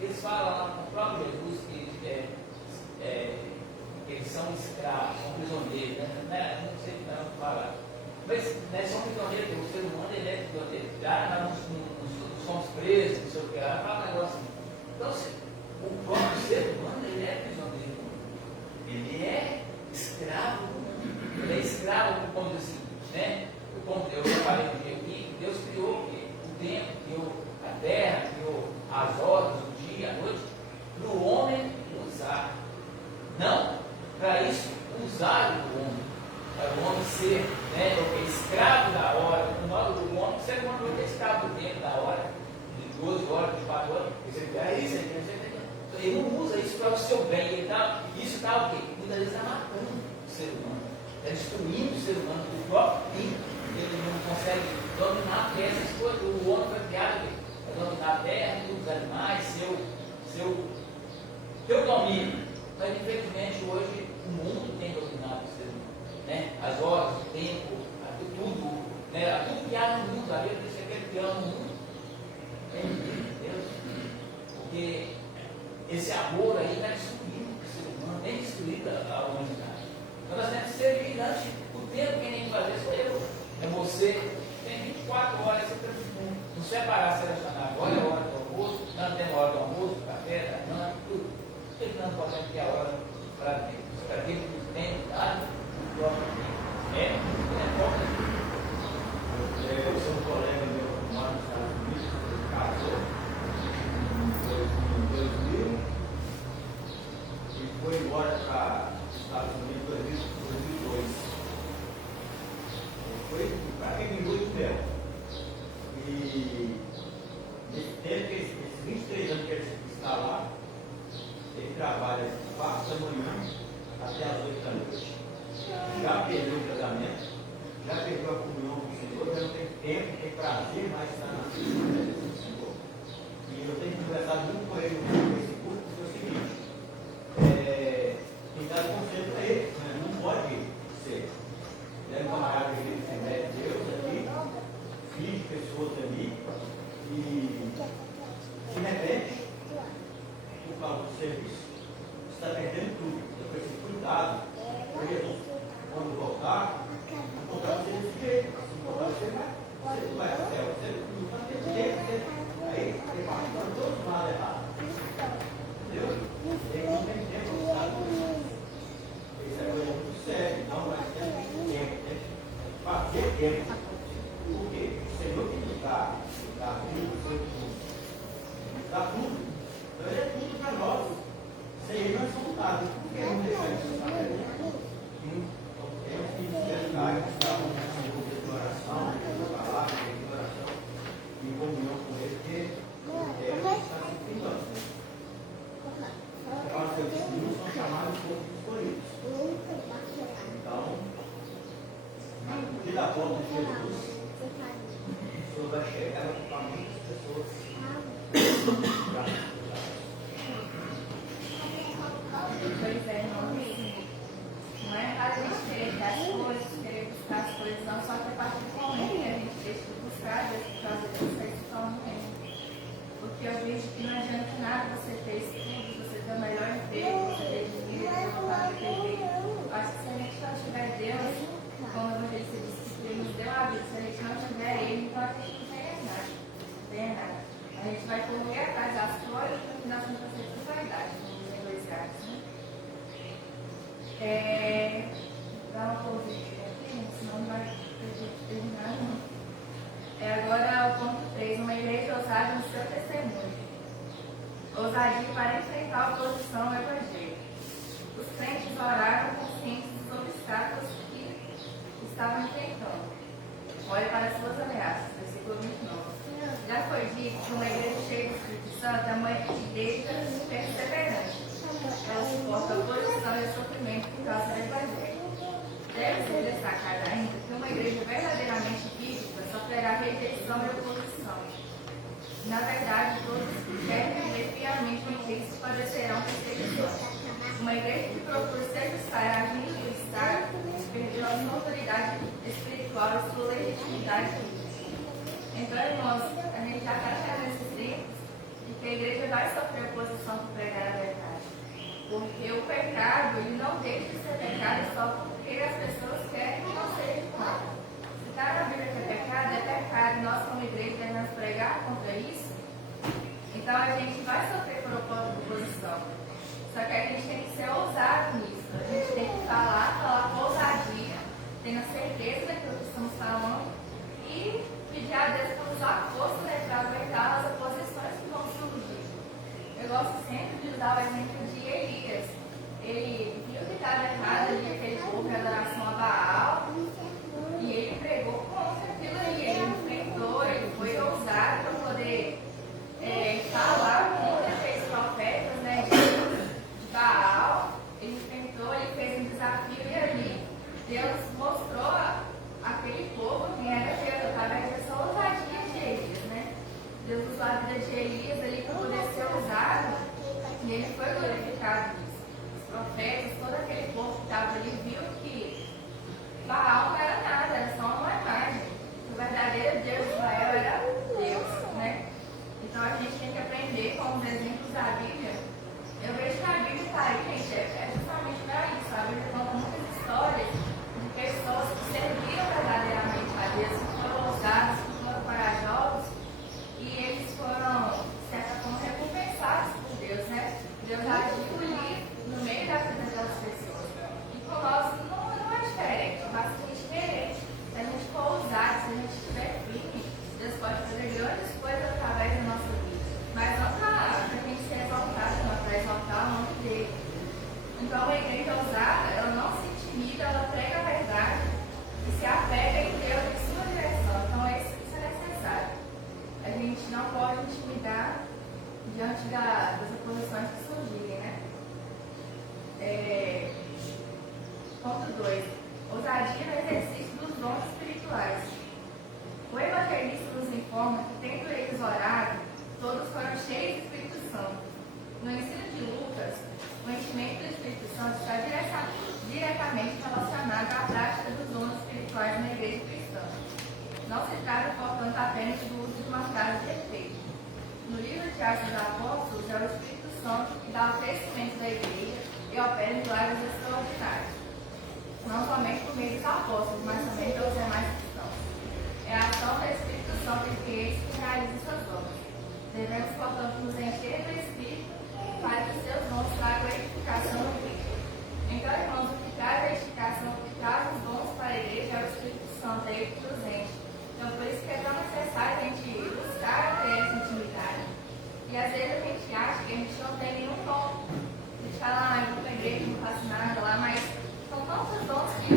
Eles falam lá com o próprio Jesus que eles são escravos, são prisioneiros, né? Não sei se não falar. Mas são prisioneiros, o ser humano ele é prisioneiro. Já nós não somos presos, não sei o que lá, fala um negócio assim. Então, o próprio ser humano ele é prisioneiro. Ele é escravo do mundo. Ele é escravo, como diz assim, né? Como eu já falei no dia aqui, Deus criou o tempo, criou a terra, criou as horas, o dia, a noite, para o homem usar. Não, para isso, usar o homem. Para o homem ser escravo da hora. O homem, ser humano não é escravo do tempo, da hora, de 12 horas, de 4 horas. Ele não usa isso para o seu bem. Isso está o quê? Muitas vezes está matando o ser humano. Está destruindo o ser humano do próprio tempo. Ele não consegue dominar essas coisas. O homem foi criado para dominar a terra, os animais, seu domínio. Mas infelizmente hoje o mundo tem dominado o ser humano, né? As horas, o tempo, tudo, né? Tudo que há no mundo, a Bíblia diz que aquele que ama o mundo é Deus. Porque esse amor aí está destruindo o ser humano, tem destruído a humanidade. Então nós temos que ser vigilantes. O tempo que tem que fazer sou eu, é você. Tem 24 horas, você tem que não separar, selecionar. Agora é a hora do almoço, não tem hora do almoço, café, da janta, tudo. Por que não pode ter a hora para aquele que tem dado o próprio tempo? Eu sou um colega meu que mora nos Estados Unidos, ele casou em 2000 e foi embora para os Estados Unidos em 2002. Ele foi você não vai ao céu, você não vai ter jeito, aí ele fala, todos os lados errados. Entendeu? Ele não tem tempo, sabe? Isso é coisa muito séria, então nós temos tempo, né? Fazer tempo. Por quê? O Senhor que nos dá tudo, dá tudo. Então ele é tudo para nós. Sem ele nós somos nada. Por que não deixar isso fazer? Então temos que dedicar, buscar um tempo de oração, de palavra, de oração, em comunhão com ele, porque é o que está se firmando. Então, os seus filhos são chamados como escolhidos. Então, no dia da volta de Jesus, o Senhor vai chegar para muitas pessoas. Pois é, não é para a gente querer dar as coisas, querer buscar as coisas, não só que a partir do momento que a gente deixa de buscar, Deus por causa disso, aí se torna um reino. Porque eu vejo que não adianta nada você ter estudo, você ter o melhor emprego, você ter dinheiro, você não vai ter perfeito. Eu acho que se a gente não tiver Deus, como a evangelista disse que Ele nos deu a vida, se a gente não tiver Ele, então a gente não tem nada. Não tem nada. A gente vai correr atrás das coisas, porque nós não temos tudo vaidade, como os Eclesiastes, né? Dá uma corrigida aqui, senão não vai terminar, não. Agora o ponto 3, uma igreja ousada no seu testemunho. Ousadia para enfrentar a oposição ao evangelho. Os crentes oraram conscientes dos obstáculos que estavam enfrentando. Olhe para as suas ameaças, versículo 29. Já foi dito que uma igreja cheia do Espírito Santo é uma igreja perseverante. Ela suporta a oposição e o sofrimento por causa do evangelho. Deve ser destacado ainda que uma igreja verdadeiramente bíblica sofrerá rejeição e oposição. Na verdade, todos que querem viver fielmente em Cristo padecerão perseguição. Uma igreja que procura ser justa e agindo no Estado perdeu a sua autoridade espiritual e sua legitimidade política. Então, irmãos, a gente já está chegando nesses tempos de que a igreja vai sofrer oposição por pregar a verdade. Porque o pecado, ele não deixa de ser pecado só porque as pessoas querem que não seja pecado. Se está na Bíblia que é pecado, é pecado. E nós, como igreja, devemos pregar contra isso. Então, a gente vai sofrer por oposição. Só que a gente tem que ser ousado nisso. A gente tem que falar com ousadia, tendo a certeza daquilo que estamos falando e pedir a Deus para nos dar força, né, para aguentar as oposições que vão surgir. Eu gosto sempre de usar o exemplo de Elias. Ele viu que estava errado ali aquele povo de adoração a Baal e ele pregou contra aquilo ali. Ele enfrentou, ele foi ousado para poder falar contra aqueles profetas, né, de Baal. Ele enfrentou, ele fez um desafio e ali Deus mostrou aquele povo quem era Deus, através dessa ousadia de Elias, né? Deus usou a vida de Elias ali para poder ser usado e ele foi glorificado nisso. Os profetas, todo aquele povo que estava ali viu que Baal não era nada, era só uma imagem. O verdadeiro Deus de Israel era Deus, né? Então a gente tem que aprender com os exemplos da Bíblia. Eu vejo que a Bíblia está aí, gente, é justamente para isso. A Bíblia conta muitas histórias de pessoas que serviram verdadeiramente a Deus, que foram ousados, que foram corajosos, e eles foram, de certa forma, recompensados por Deus, né? Deus agiu ali no meio da vida daquelas pessoas. E com nós não é diferente, basta a gente querer. Se a gente for ousado, se a gente estiver firme, Deus pode fazer grandes coisas através da nossa vida. Mas não para a gente ser exaltado, não para exaltar o nome dele. Então a igreja ousada, ela não se intimida, ela prega a verdade e se apega em Deus em sua direção. Então isso é necessário. A gente não pode intimidar diante das oposições que surgirem, né? Ponto 2. Ousadia no exercício dos dons espirituais. O evangelista nos informa que, tendo eles orado, todos foram cheios do Espírito Santo. No ensino de Lucas, o enchimento do Espírito Santo está diretamente relacionado à prática dos dons espirituais na igreja cristã. Não se trata, portanto, apenas do uso de uma frase de efeito. No livro de Atos dos Apóstolos, é o Espírito Santo que dá o crescimento da igreja e opera milagres extraordinários. Não somente por meio dos apóstolos, mas também pelos demais cristãos. É a ação do Espírito reluzente. Então, por isso que é tão necessário a gente buscar ter essa intimidade. E às vezes a gente acha que a gente não tem nenhum dom. A gente fala, ah, eu vou pra igreja, não faço nada lá, mas são tantos dons que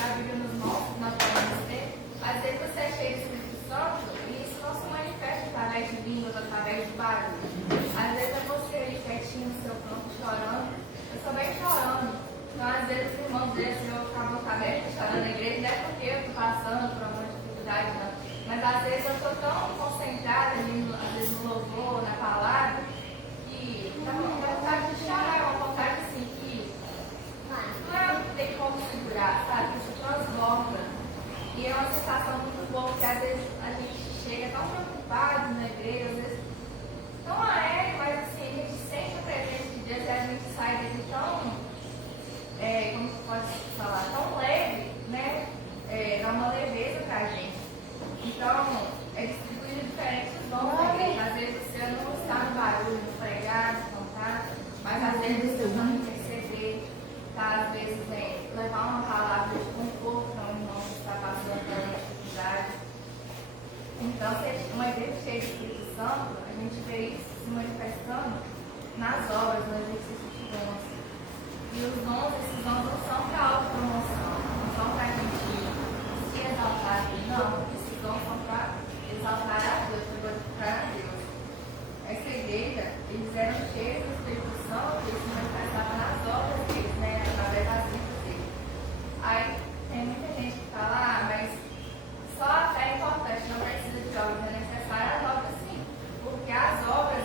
a Bíblia nos mostra, que nós podemos ter. Às vezes você é cheio do Espírito Santo e isso não se manifesta através de línguas, através de barulho. Às vezes é você ali quietinho no seu canto, chorando. Eu sou bem chorando. Então, às vezes, os irmãos dele, eu acabo aberto chorando na igreja, não é porque eu estou passando por alguma dificuldade, não. Mas às vezes eu estou tão concentrada ali, às vezes no louvor, na palavra, que dá uma vontade de chorar, uma vontade assim que não é o que tem como segurar, sabe? Que isso transborda. E é uma sensação muito boa, porque às vezes a gente chega tão preocupado na igreja, às vezes não é, mas assim, a gente sente a presença de Deus e a gente sai daqui tão, como se pode falar, tão leve, né? Dá uma leveza pra gente. Então, é distribuído diferentes dons na igreja. Às vezes você não está no barulho, no pregar, no cantar, mas às vezes você está no interceder, tá? Às vezes levar uma palavra de conforto para um irmão que está passando por uma dificuldade. Então, uma igreja cheia de Espírito Santo, a gente vê isso se manifestando nas obras, no exercício de dons. E os dons, esses dons não são para autopromoção, não são para a gente se exaltar, não. Esses dons são para exaltar a Deus, para glorificar a Deus. Essa igreja, eles eram cheios do Espírito Santo, eles se manifestavam nas obras deles, né, através das vidas deles. Aí tem muita gente que fala, mas só a fé é importante, não precisa de obras, é necessário as obras sim, porque as obras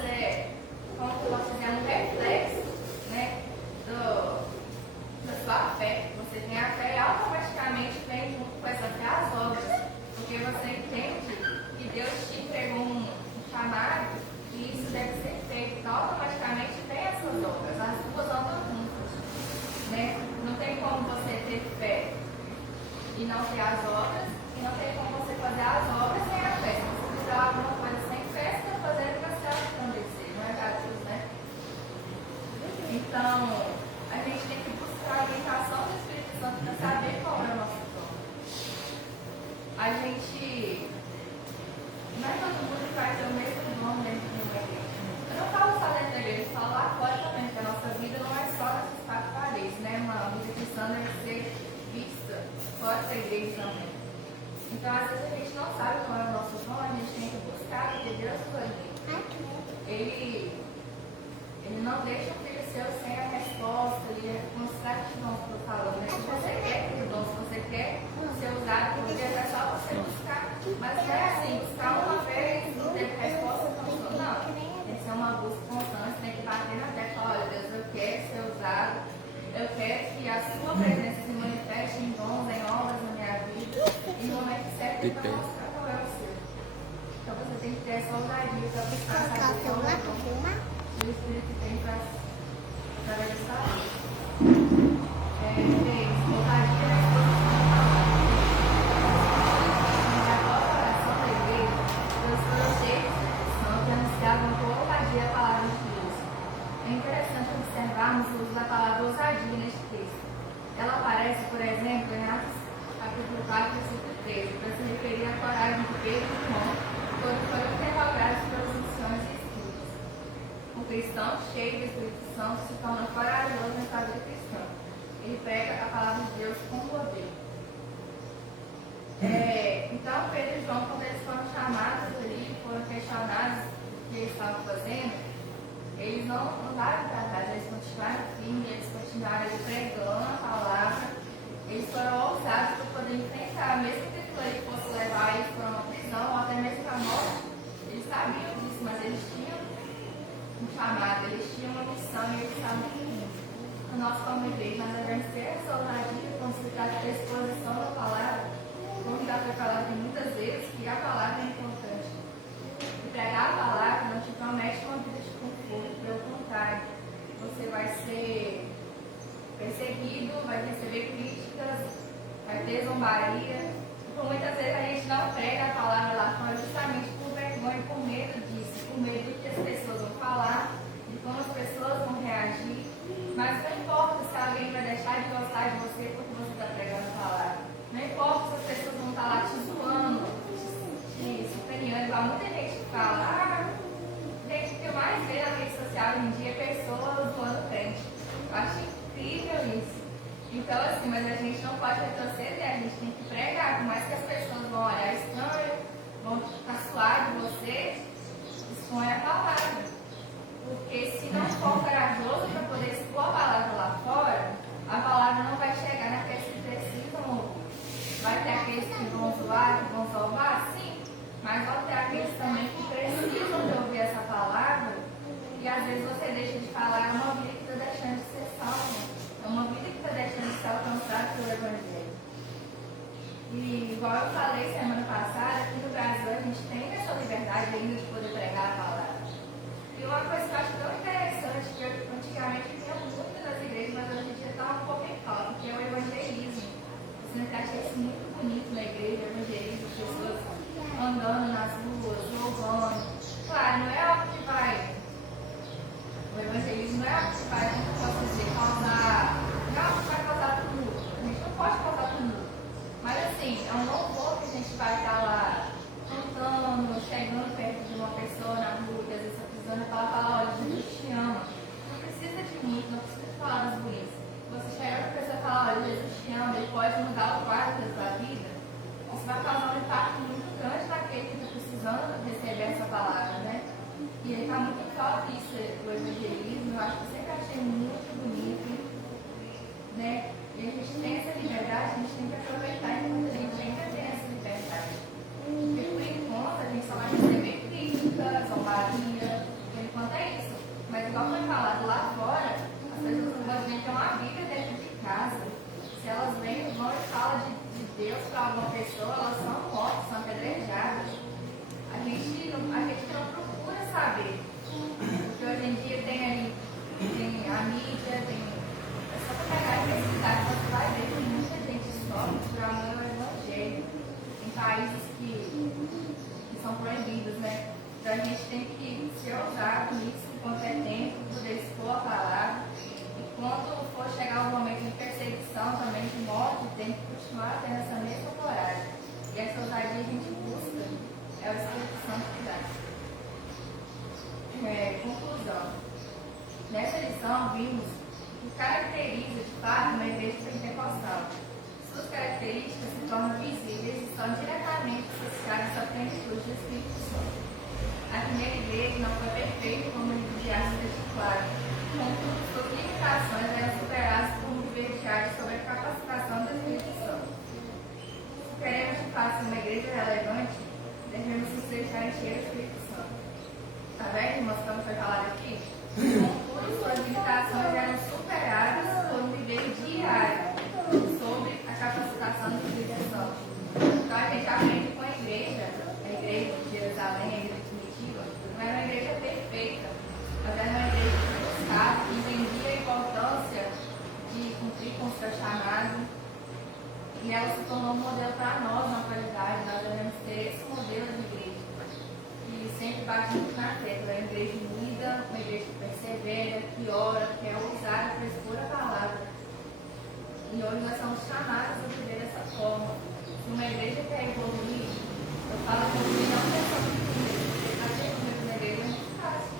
como que eu posso dizer, um reflexo, né, da sua fé. Você tem a fé e automaticamente vem junto com essa fé as obras, porque você entende que Deus te entregou um chamado e isso deve ser feito. Então, automaticamente vem essas obras, as duas andam juntas, né? Não tem como você ter fé e não ter as obras, e não tem como você fazer as obras sem a fé. Se você fizer alguma coisa sem fé, você está fazendo para se resplandecer, não é verdade, né? Então, a gente tem que buscar a orientação do Espírito Santo para saber qual é o nosso dom. A gente, não é todo mundo que vai ter o mesmo dom dentro de uma igreja. Eu não falo só dentro da igreja, eu falo lá fora também, porque a nossa vida não é só nessas quatro paredes, né? Uma vida cristã deve ser vista fora da igreja também. Então, às vezes a gente não sabe qual é o nosso dom, a gente tem que buscar, porque Deus foi Ele não deixa o filho seu sem a resposta, ele é construtivo, como eu estou falando, né? Se você quer ter dom, se você quer ser usado por Deus, é só você buscar. Mas não é assim, buscar uma vez, não ter resposta, não. Tem que ser uma busca constante, tem que bater na tecla, olha, Deus, eu quero ser usado, eu quero que a sua presença se manifeste em dons, em obras na minha vida, e no momento certo para mostrar qual é o seu. Então você tem que ter essa ousadia para buscar essa questão que o Espírito tem para atravessar isso. Ousadia na exposição da palavra. Na própria oração da igreja, Deus foi cheio de expressão que anunciavam com ousadia a palavra de Deus. É interessante observarmos o uso da palavra ousadia neste texto. Ela aparece, por exemplo, em Atos capítulo 4, versículo 13, para se referir à coragem de Pedro e João, quando foram interrogados pelas missões e estudos. O cristão cheio do Espírito Santo se torna corajoso na sua vida cristã. Ele prega a palavra de Deus com poder. Então, Pedro e João, quando eles foram chamados ali, foram questionados o que eles estavam fazendo, eles não daram para trás, eles continuaram firmes, eles continuaram ali pregando a palavra, eles foram ousados para poder enfrentar, mesmo que aquilo ali fosse levar eles para uma prisão ou até mesmo para a morte. Eles sabiam disso, mas eles tinham um chamado, eles tinham uma missão e eles estavam cumprindo. Nós, como igreja, nós devemos ter essa ousadia quando se trata da exposição da palavra, como já foi falado muitas vezes, que a palavra é importante. E pregar a palavra não te promete uma vida de conforto, pelo contrário, você vai ser perseguido, vai receber críticas, vai ter zombaria. Por muitas vezes a gente não prega a palavra lá fora justamente por vergonha, por medo disso, por medo do que as pessoas vão falar, de como as pessoas vão reagir. Mas não importa se alguém vai deixar de gostar de você porque você está pregando a palavra. Não importa se as pessoas vão estar lá vai causar um impacto muito grande naquele que está precisando receber essa palavra, né? E aí está muito top isso, o evangelismo, eu acho que eu sempre achei muito bonito, né? E a gente tem essa liberdade, a gente tem que aproveitar enquanto a gente ainda tem essa liberdade. Porque por enquanto a gente só vai receber críticas, zombaria, por enquanto é isso. Mas igual foi falado lá fora, as pessoas não podem ter uma Bíblia dentro de casa. Se elas vêm, vão e falam de Deus para alguma pessoa, elas são mortas, são apedrejadas. A gente não procura saber. Porque hoje em dia tem a mídia, é só para pegar e pesquisar, você vai ver que muita gente sofre por amor ao evangelho. Em países que são proibidos, né? Então a gente tem que ser ousado nisso, enquanto é tempo, poder expor a palavra. E quando for chegar o momento de perseguição, também de morte, tem que continuar tendo essa mesma coragem. E essa ousadia a gente busca, é o Espírito Santo que dá. Conclusão. Nessa lição, vimos o que caracteriza, de fato, uma igreja pentecostal. Suas características se tornam visíveis e são diretamente associadas à plenitude do Espírito Santo. A primeira igreja não foi perfeita, como o Eclesiastes deixa claro. Contudo, suas limitações eram superadas por um vestiário sobre a capacitação do Espírito Santo. Se queremos de fato ser uma igreja relevante, devemos nos deixar encher o Espírito Santo. Está vendo, irmãos, como foi falado aqui? Contudo, suas limitações eram superadas por um viver diário sobre a capacitação do Espírito Santo. Então a gente aprende com a igreja de Jerusalém, a igreja primitiva, não era uma igreja perfeita, mas era uma igreja que buscava, que entendia a importância de cumprir com o seu chamado, e ela se tornou um modelo para nós na atualidade. Nós devemos ter esse modelo de igreja, que sempre bate muito na tecla, uma igreja unida, uma igreja que persevera, que ora, que é ousada para expor a palavra. E hoje nós somos chamados a viver dessa forma. Se uma igreja quer evoluir, eu falo evoluir não é só porque fazer evoluir na igreja é muito fácil.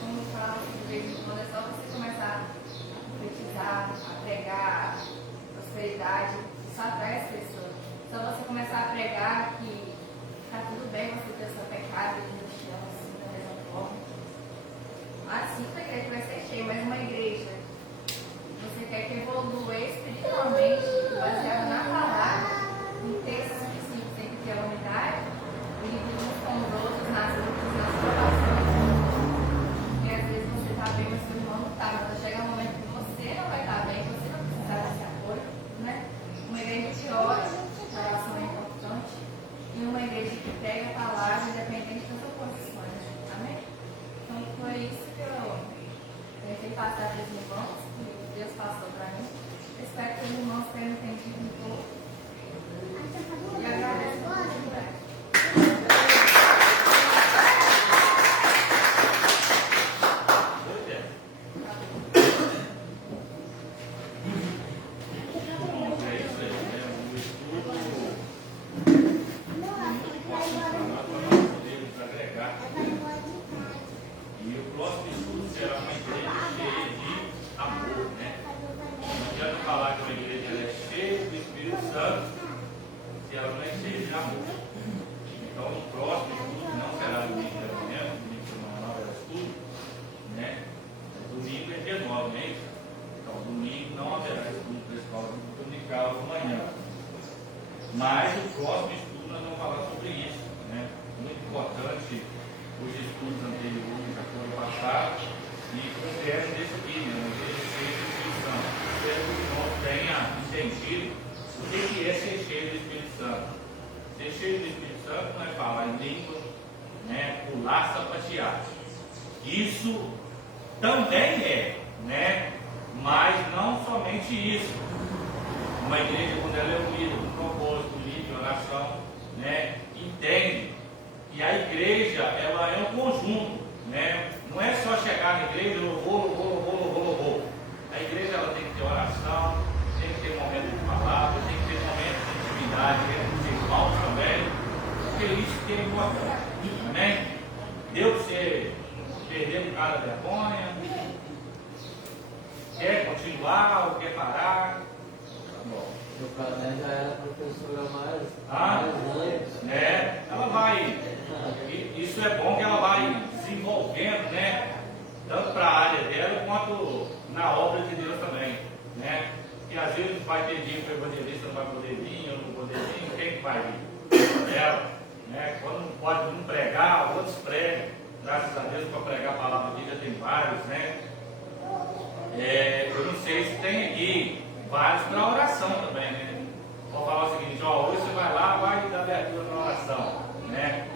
Como eu falo, de vez em quando é só você começar a profetizar, a pregar prosperidade, isso atrai as pessoas. Só você começar a pregar que está tudo bem você ter seu pecado e no chão, assim, da mesma forma. Assim a igreja vai ser cheia, mas uma igreja você quer que evolua espiritualmente, baseado na palavra, em textos específicos, tem que ter a unidade, e uns com os outros, nas lutas, nas provações. Porque às vezes você está bem, mas seu irmão não está, mas vai chegar um momento que você não vai estar bem, você não precisar desse apoio, né? Uma igreja que ora, a oração é importante, e uma igreja que pega a palavra independente das oposições. Amém? Então foi isso que eu tentei passar para os irmãos, que Deus passou para mim. Espero que os irmãos tenham entendido um pouco. E agradeço a oportunidade. Mas o próximo estudo nós vamos falar sobre isso, né? Muito importante, os estudos anteriores já foram passados e concreto desse aqui, né? Uma igreja cheia de Espírito Santo. Espero que o irmão tenha entendido o que é ser cheio do Espírito Santo. Ser cheio do Espírito Santo não é falar em língua, né? Pular, sapatear. Isso também é, né? Mas não somente isso. Uma igreja, quando ela é unida, com propósito, livre, oração, né, entende que a igreja ela é um conjunto, né? Não é só chegar na igreja, louvor. A igreja ela tem que ter oração, tem que ter momento de palavra, tem que ter momento de intimidade entre os irmãos também, porque isso que é importante. Amém? Deu para você perder um cara de vergonha? Quer continuar ou quer parar? Tá bom. Meu pai já era professora mais. Ela vai. Isso é bom que ela vai desenvolvendo, né? Tanto para a área dela quanto na obra de Deus também, né? E às vezes vai ter dia que o evangelista não vai poder vir, ou não poder vir, quem vai vir? Ela, né? Quando não pode não pregar, outros pregam. Graças a Deus, para pregar a palavra aqui já tem vários, né? Eu não sei se tem aqui vários para oração também, né? Vou falar o seguinte, hoje você vai lá, vai dar abertura na oração, né?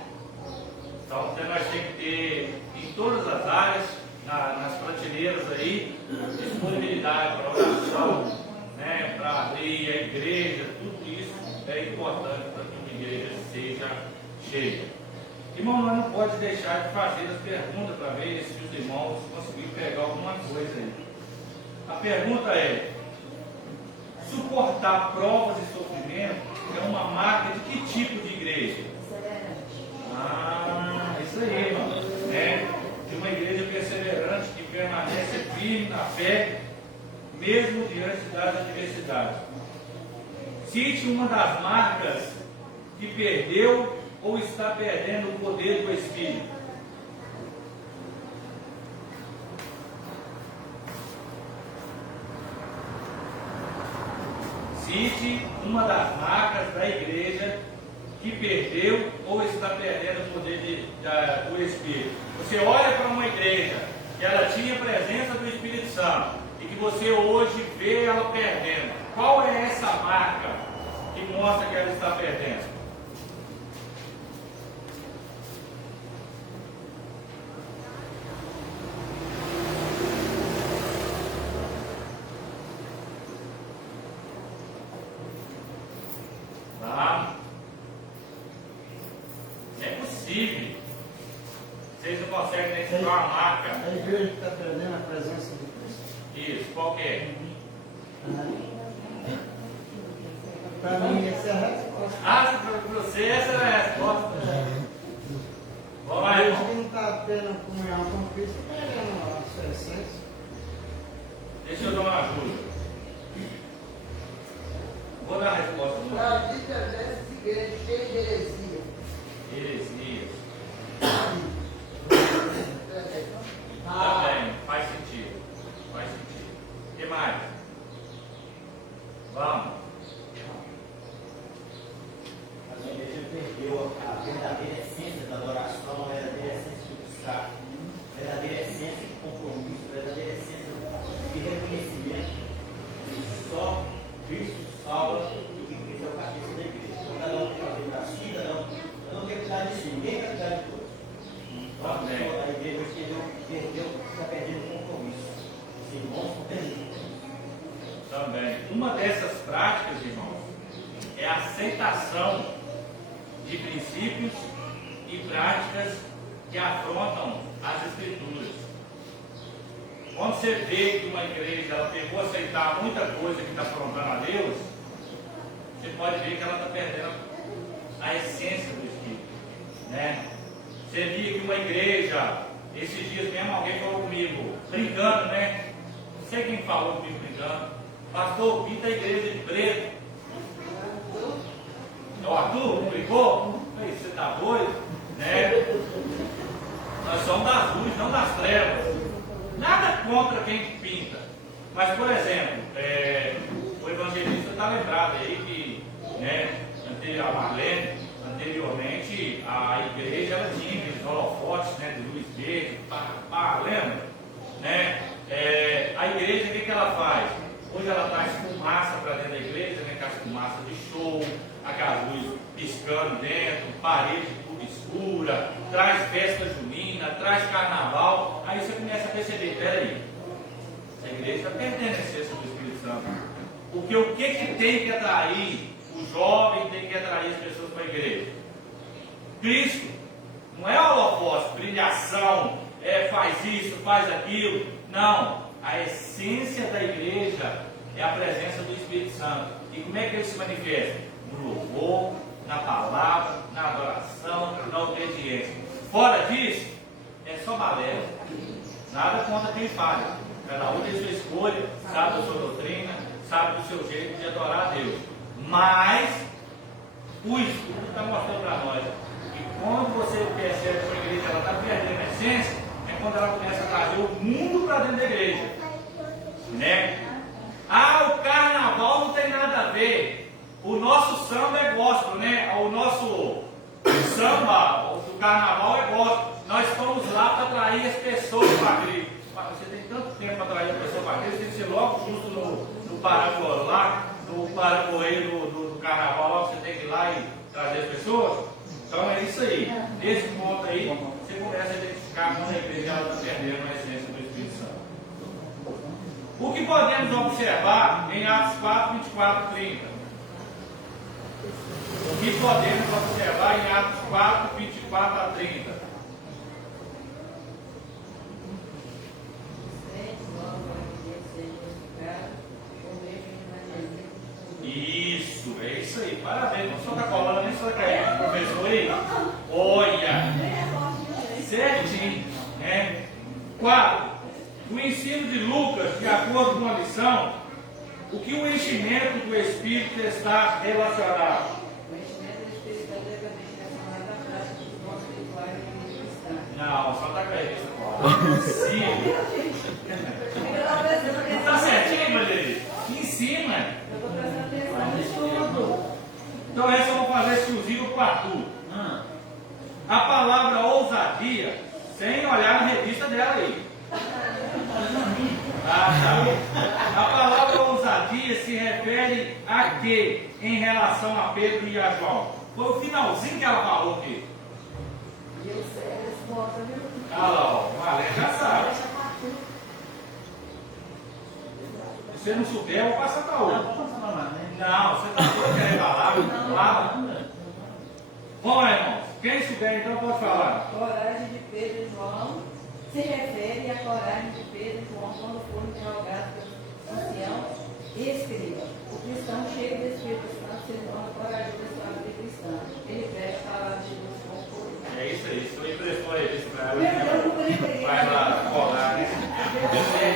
Então nós temos que ter em todas as áreas, nas prateleiras aí, disponibilidade para oração, né? Para abrir a igreja, tudo isso é importante para que uma igreja seja cheia. Irmão, nós não pode deixar de fazer as perguntas para ver se os irmãos conseguiram pegar alguma coisa aí. A pergunta é: suportar provas e sofrimento é uma marca de que tipo de igreja? Isso aí, irmão. De uma igreja perseverante que permanece firme na fé, mesmo diante das adversidades. Cite uma das marcas que perdeu ou está perdendo o poder do Espírito. Cite uma das marcas da igreja que perdeu ou está perdendo o poder do Espírito. Você olha para uma igreja que ela tinha presença do Espírito Santo e que você hoje vê ela perdendo. Qual é essa marca que mostra que ela está perdendo? Vocês não conseguem identificar uma marca. A igreja está perdendo a presença de Cristo. Isso, qual que é? Para mim, essa é a resposta. Para você, essa é a resposta. Vamos lá, A irmão. gente que não está tendo comunhão com Cristo, está perdendo a sua essência. Deixa eu dar uma ajuda. Vou dar a resposta. Para mim, essa igreja cheia de heresia. Heresias. Ah, Também, faz sentido. Faz sentido. O que mais? Vamos. A igreja perdeu a verdadeira essência da adoração, a verdadeira essência do buscar, a verdadeira essência do compromisso, a verdadeira essência de reconhecimento que só Cristo salva e que Cristo é o cabeça da igreja. Então, cada um tem que fazer para si, cada um tem que cuidar de si, ninguém quer cuidar de todos. Então, a igreja está perdendo o compromisso. Os irmãos estão perdendo. Também. Uma dessas práticas, irmãos, é a aceitação de princípios e práticas que afrontam as Escrituras. Quando você vê que uma igreja ela pegou a aceitar muita coisa que está afrontando a Deus, você pode ver que ela está perdendo a essência do Espírito, né? Você via que uma igreja, esses dias mesmo alguém falou comigo, brincando, né? Não sei quem falou comigo brincando. Pastor, pinta a igreja de preto. O Arthur brincou? Você está doido? Né? Nós somos das luzes, não das trevas. Nada contra quem pinta. Mas, por exemplo, o evangelista está lembrado aí que, né, a Marlene, anteriormente, a igreja ela tinha aqueles holofotes, né, de luz verde, lembra? Né? A igreja, o que ela faz? Hoje ela traz fumaça para dentro da igreja, né, aquelas fumaças de show, aquelas luzes piscando dentro, parede tudo escura, traz festa junina, traz carnaval. Aí você começa a perceber, peraí, essa igreja está perdendo a essência do Espírito Santo. Porque o que tem que atrair o jovem, tem que atrair as pessoas para a igreja? Cristo. Não é holofote, brilhação, faz isso, faz aquilo. Não. A essência da igreja é a presença do Espírito Santo. E como é que ele se manifesta? No louvor, na palavra, na adoração, na obediência. Fora disso, é só balela. Nada contra quem fala. Cada um tem sua escolha, sabe da sua doutrina, sabe do seu jeito de adorar a Deus. Mas o estudo está mostrando para nós que quando você percebe que a igreja está perdendo a essência, é quando ela começa a trazer o mundo para dentro da igreja. Né? Ah, o carnaval não tem nada a ver. O nosso samba é gospel, né? O nosso samba do carnaval é gospel. Nós estamos lá para atrair as pessoas para Cristo. Você tem tanto tempo para atrair a pessoa para Cristo, tem que ser logo justo no Paraguai lá, no Paraguai do carnaval, lá você tem que ir lá e trazer as pessoas. Então é isso aí. Nesse ponto aí, você começa a identificar quando a igreja está perdendo a essência do Espírito Santo. O que podemos observar em Atos 4, 24 e 30? O que podemos observar em Atos 4, 24 a 30? Isso, é isso aí. Parabéns, não só está colando, nem só está caindo, professor aí. Olha, certinho, né? 4. O ensino de Lucas, de acordo com a lição, o que o enchimento do Espírito está relacionado? O enchimento do Espírito é diretamente relacionado à prática dos dons espirituais e cristãos. Não, só está caindo. Sim. Está certinho, Maria? Ensina. Eu estou prestando atenção no estudo. Então essa eu vou fazer exclusivo para Arthur. A palavra ousadia, sem olhar na revista dela aí. A palavra ousadia se refere a quê em relação a Pedro e a João? Foi o finalzinho que ela falou aqui. E eu sei a resposta, viu? Ah lá, ó, o Alex já sabe. Se você não souber, eu vou passar para outro. Não, você está todo querendo falar, fala. Bom, irmãos, quem souber então pode falar. Coragem de Pedro e João se refere à coragem de Pedro e João quando foram interrogados pelo ancião e escriba. O cristão cheio do Espírito Santo se torna corajoso da sua vida cristã. Ele prega a palavra de Deus com força. É isso aí, estou emprestou isso para ela. Vai lá, colar, né?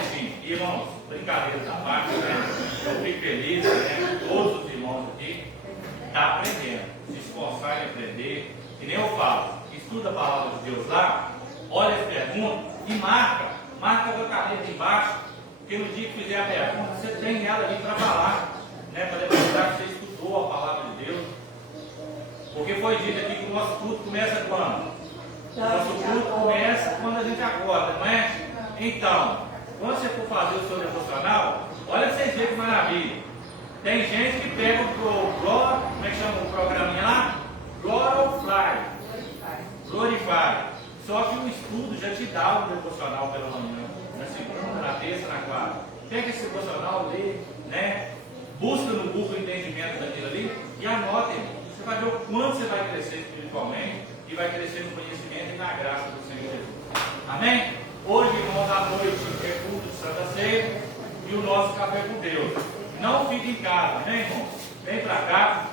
Enfim, irmãos, brincadeira da parte, né? Eu fico feliz, né? Todos os irmãos aqui estão aprendendo, se esforçarem em aprender. E nem eu falo, estuda a palavra de Deus lá, olha as perguntas e marca a tua caneta embaixo, porque no dia que fizer a pergunta, você tem ela ali para falar, né? Para demonstrar que você estudou a palavra de Deus. Porque foi dito aqui que o nosso culto começa quando? O nosso culto começa quando a gente acorda, não é? Então, quando você for fazer o seu devocional, olha pra vocês verem que maravilha. Tem gente que pega como é que chama o programinha lá? Glorify. Só que o estudo já te dá um devocional pela manhã, na segunda, na terça, na quarta. Pega esse devocional, lê, né? Busca no Google o entendimento daquilo ali e anota, irmão. Você vai ver o quanto você vai crescer espiritualmente e vai crescer no conhecimento e na graça do Senhor Jesus. Amém? Hoje, irmãos, à noite, é culto de Santa Ceia e o nosso café com Deus. Não fique em casa, né, irmão? Vem para cá,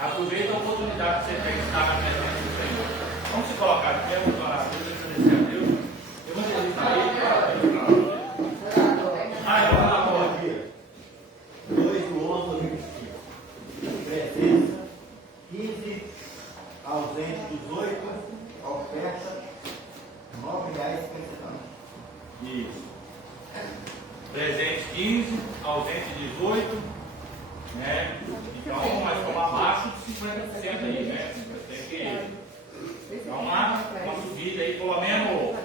aproveita a oportunidade que você tem de estar na presença do Senhor. Vamos se colocar de pé, vamos orar a Deus, agradecer a Deus. Eu vou dizer isso aí, vai lá, bom dia. 2 do 11 ao 25. Presença, 15, ausente 18, oferta, R$9,50. Isso. Presente 15, ausente 18, né? Então, mas como abaixo de 50% aí, né? Tem que. Então, uma subida aí pelo menos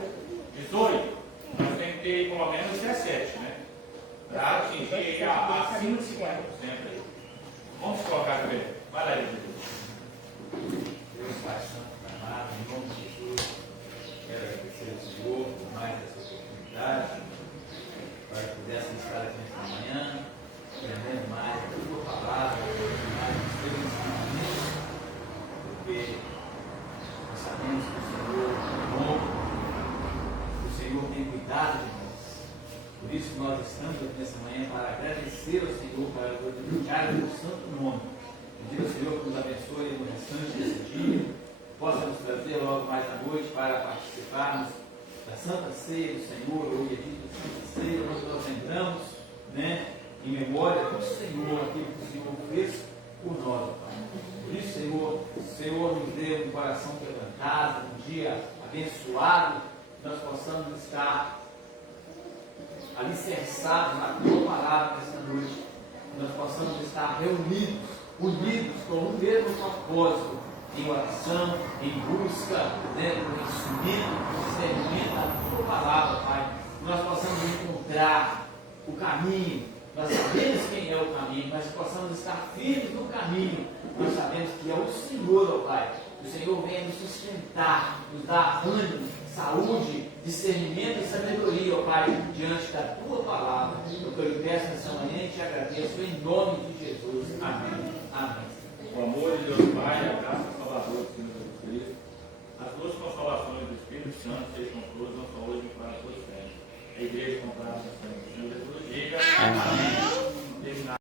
18, mas tem que ter aí pelo menos 17, né? Para atingir aí acima de 50% aí. Vamos colocar aqui. Vai lá, Jesus. Deus Pai Santo, amado, em nome de Jesus, quero agradecer ao Senhor por mais essa oportunidade, para que pudéssemos estar aqui nesta manhã, aprendendo mais da tua palavra, mais dos teus ensinamentos, porque nós sabemos que o Senhor é bom, que o Senhor tem cuidado de nós. Por isso nós estamos aqui nessa manhã para agradecer ao Senhor, para glorificar o seu santo nome. Pedir ao Senhor que nos abençoe no restante desse dia, possa nos trazer logo mais à noite para participarmos da Santa Ceia do Senhor. Hoje é dia da Santa Ceia, onde nós lembramos, né, em memória do Senhor, aquilo que o Senhor fez por nós, ó Pai. Por isso, Senhor nos dê um coração quebrantado, um dia abençoado, que nós possamos estar alicerçados na tua palavra nesta noite, que nós possamos estar reunidos, unidos com o mesmo propósito, em oração, em busca, em subido, em discernimento da tua palavra, Pai, que nós possamos encontrar o caminho. Nós sabemos quem é o caminho, mas possamos estar firmes no caminho. Nós sabemos que é o Senhor, ó Pai. O Senhor vem nos sustentar, nos dar ânimo, saúde, discernimento e sabedoria, ó Pai, diante da Tua palavra. O que eu lhe peço nessa manhã e te agradeço em nome de Jesus. Amém. Amém. O amor de Deus Pai, a graça salvadora do Senhor Jesus Cristo, as duas consolações do Espírito Santo sejam todos, não só hoje, mas para todos sempre. A igreja comprada no Senhor Jesus, diga amém.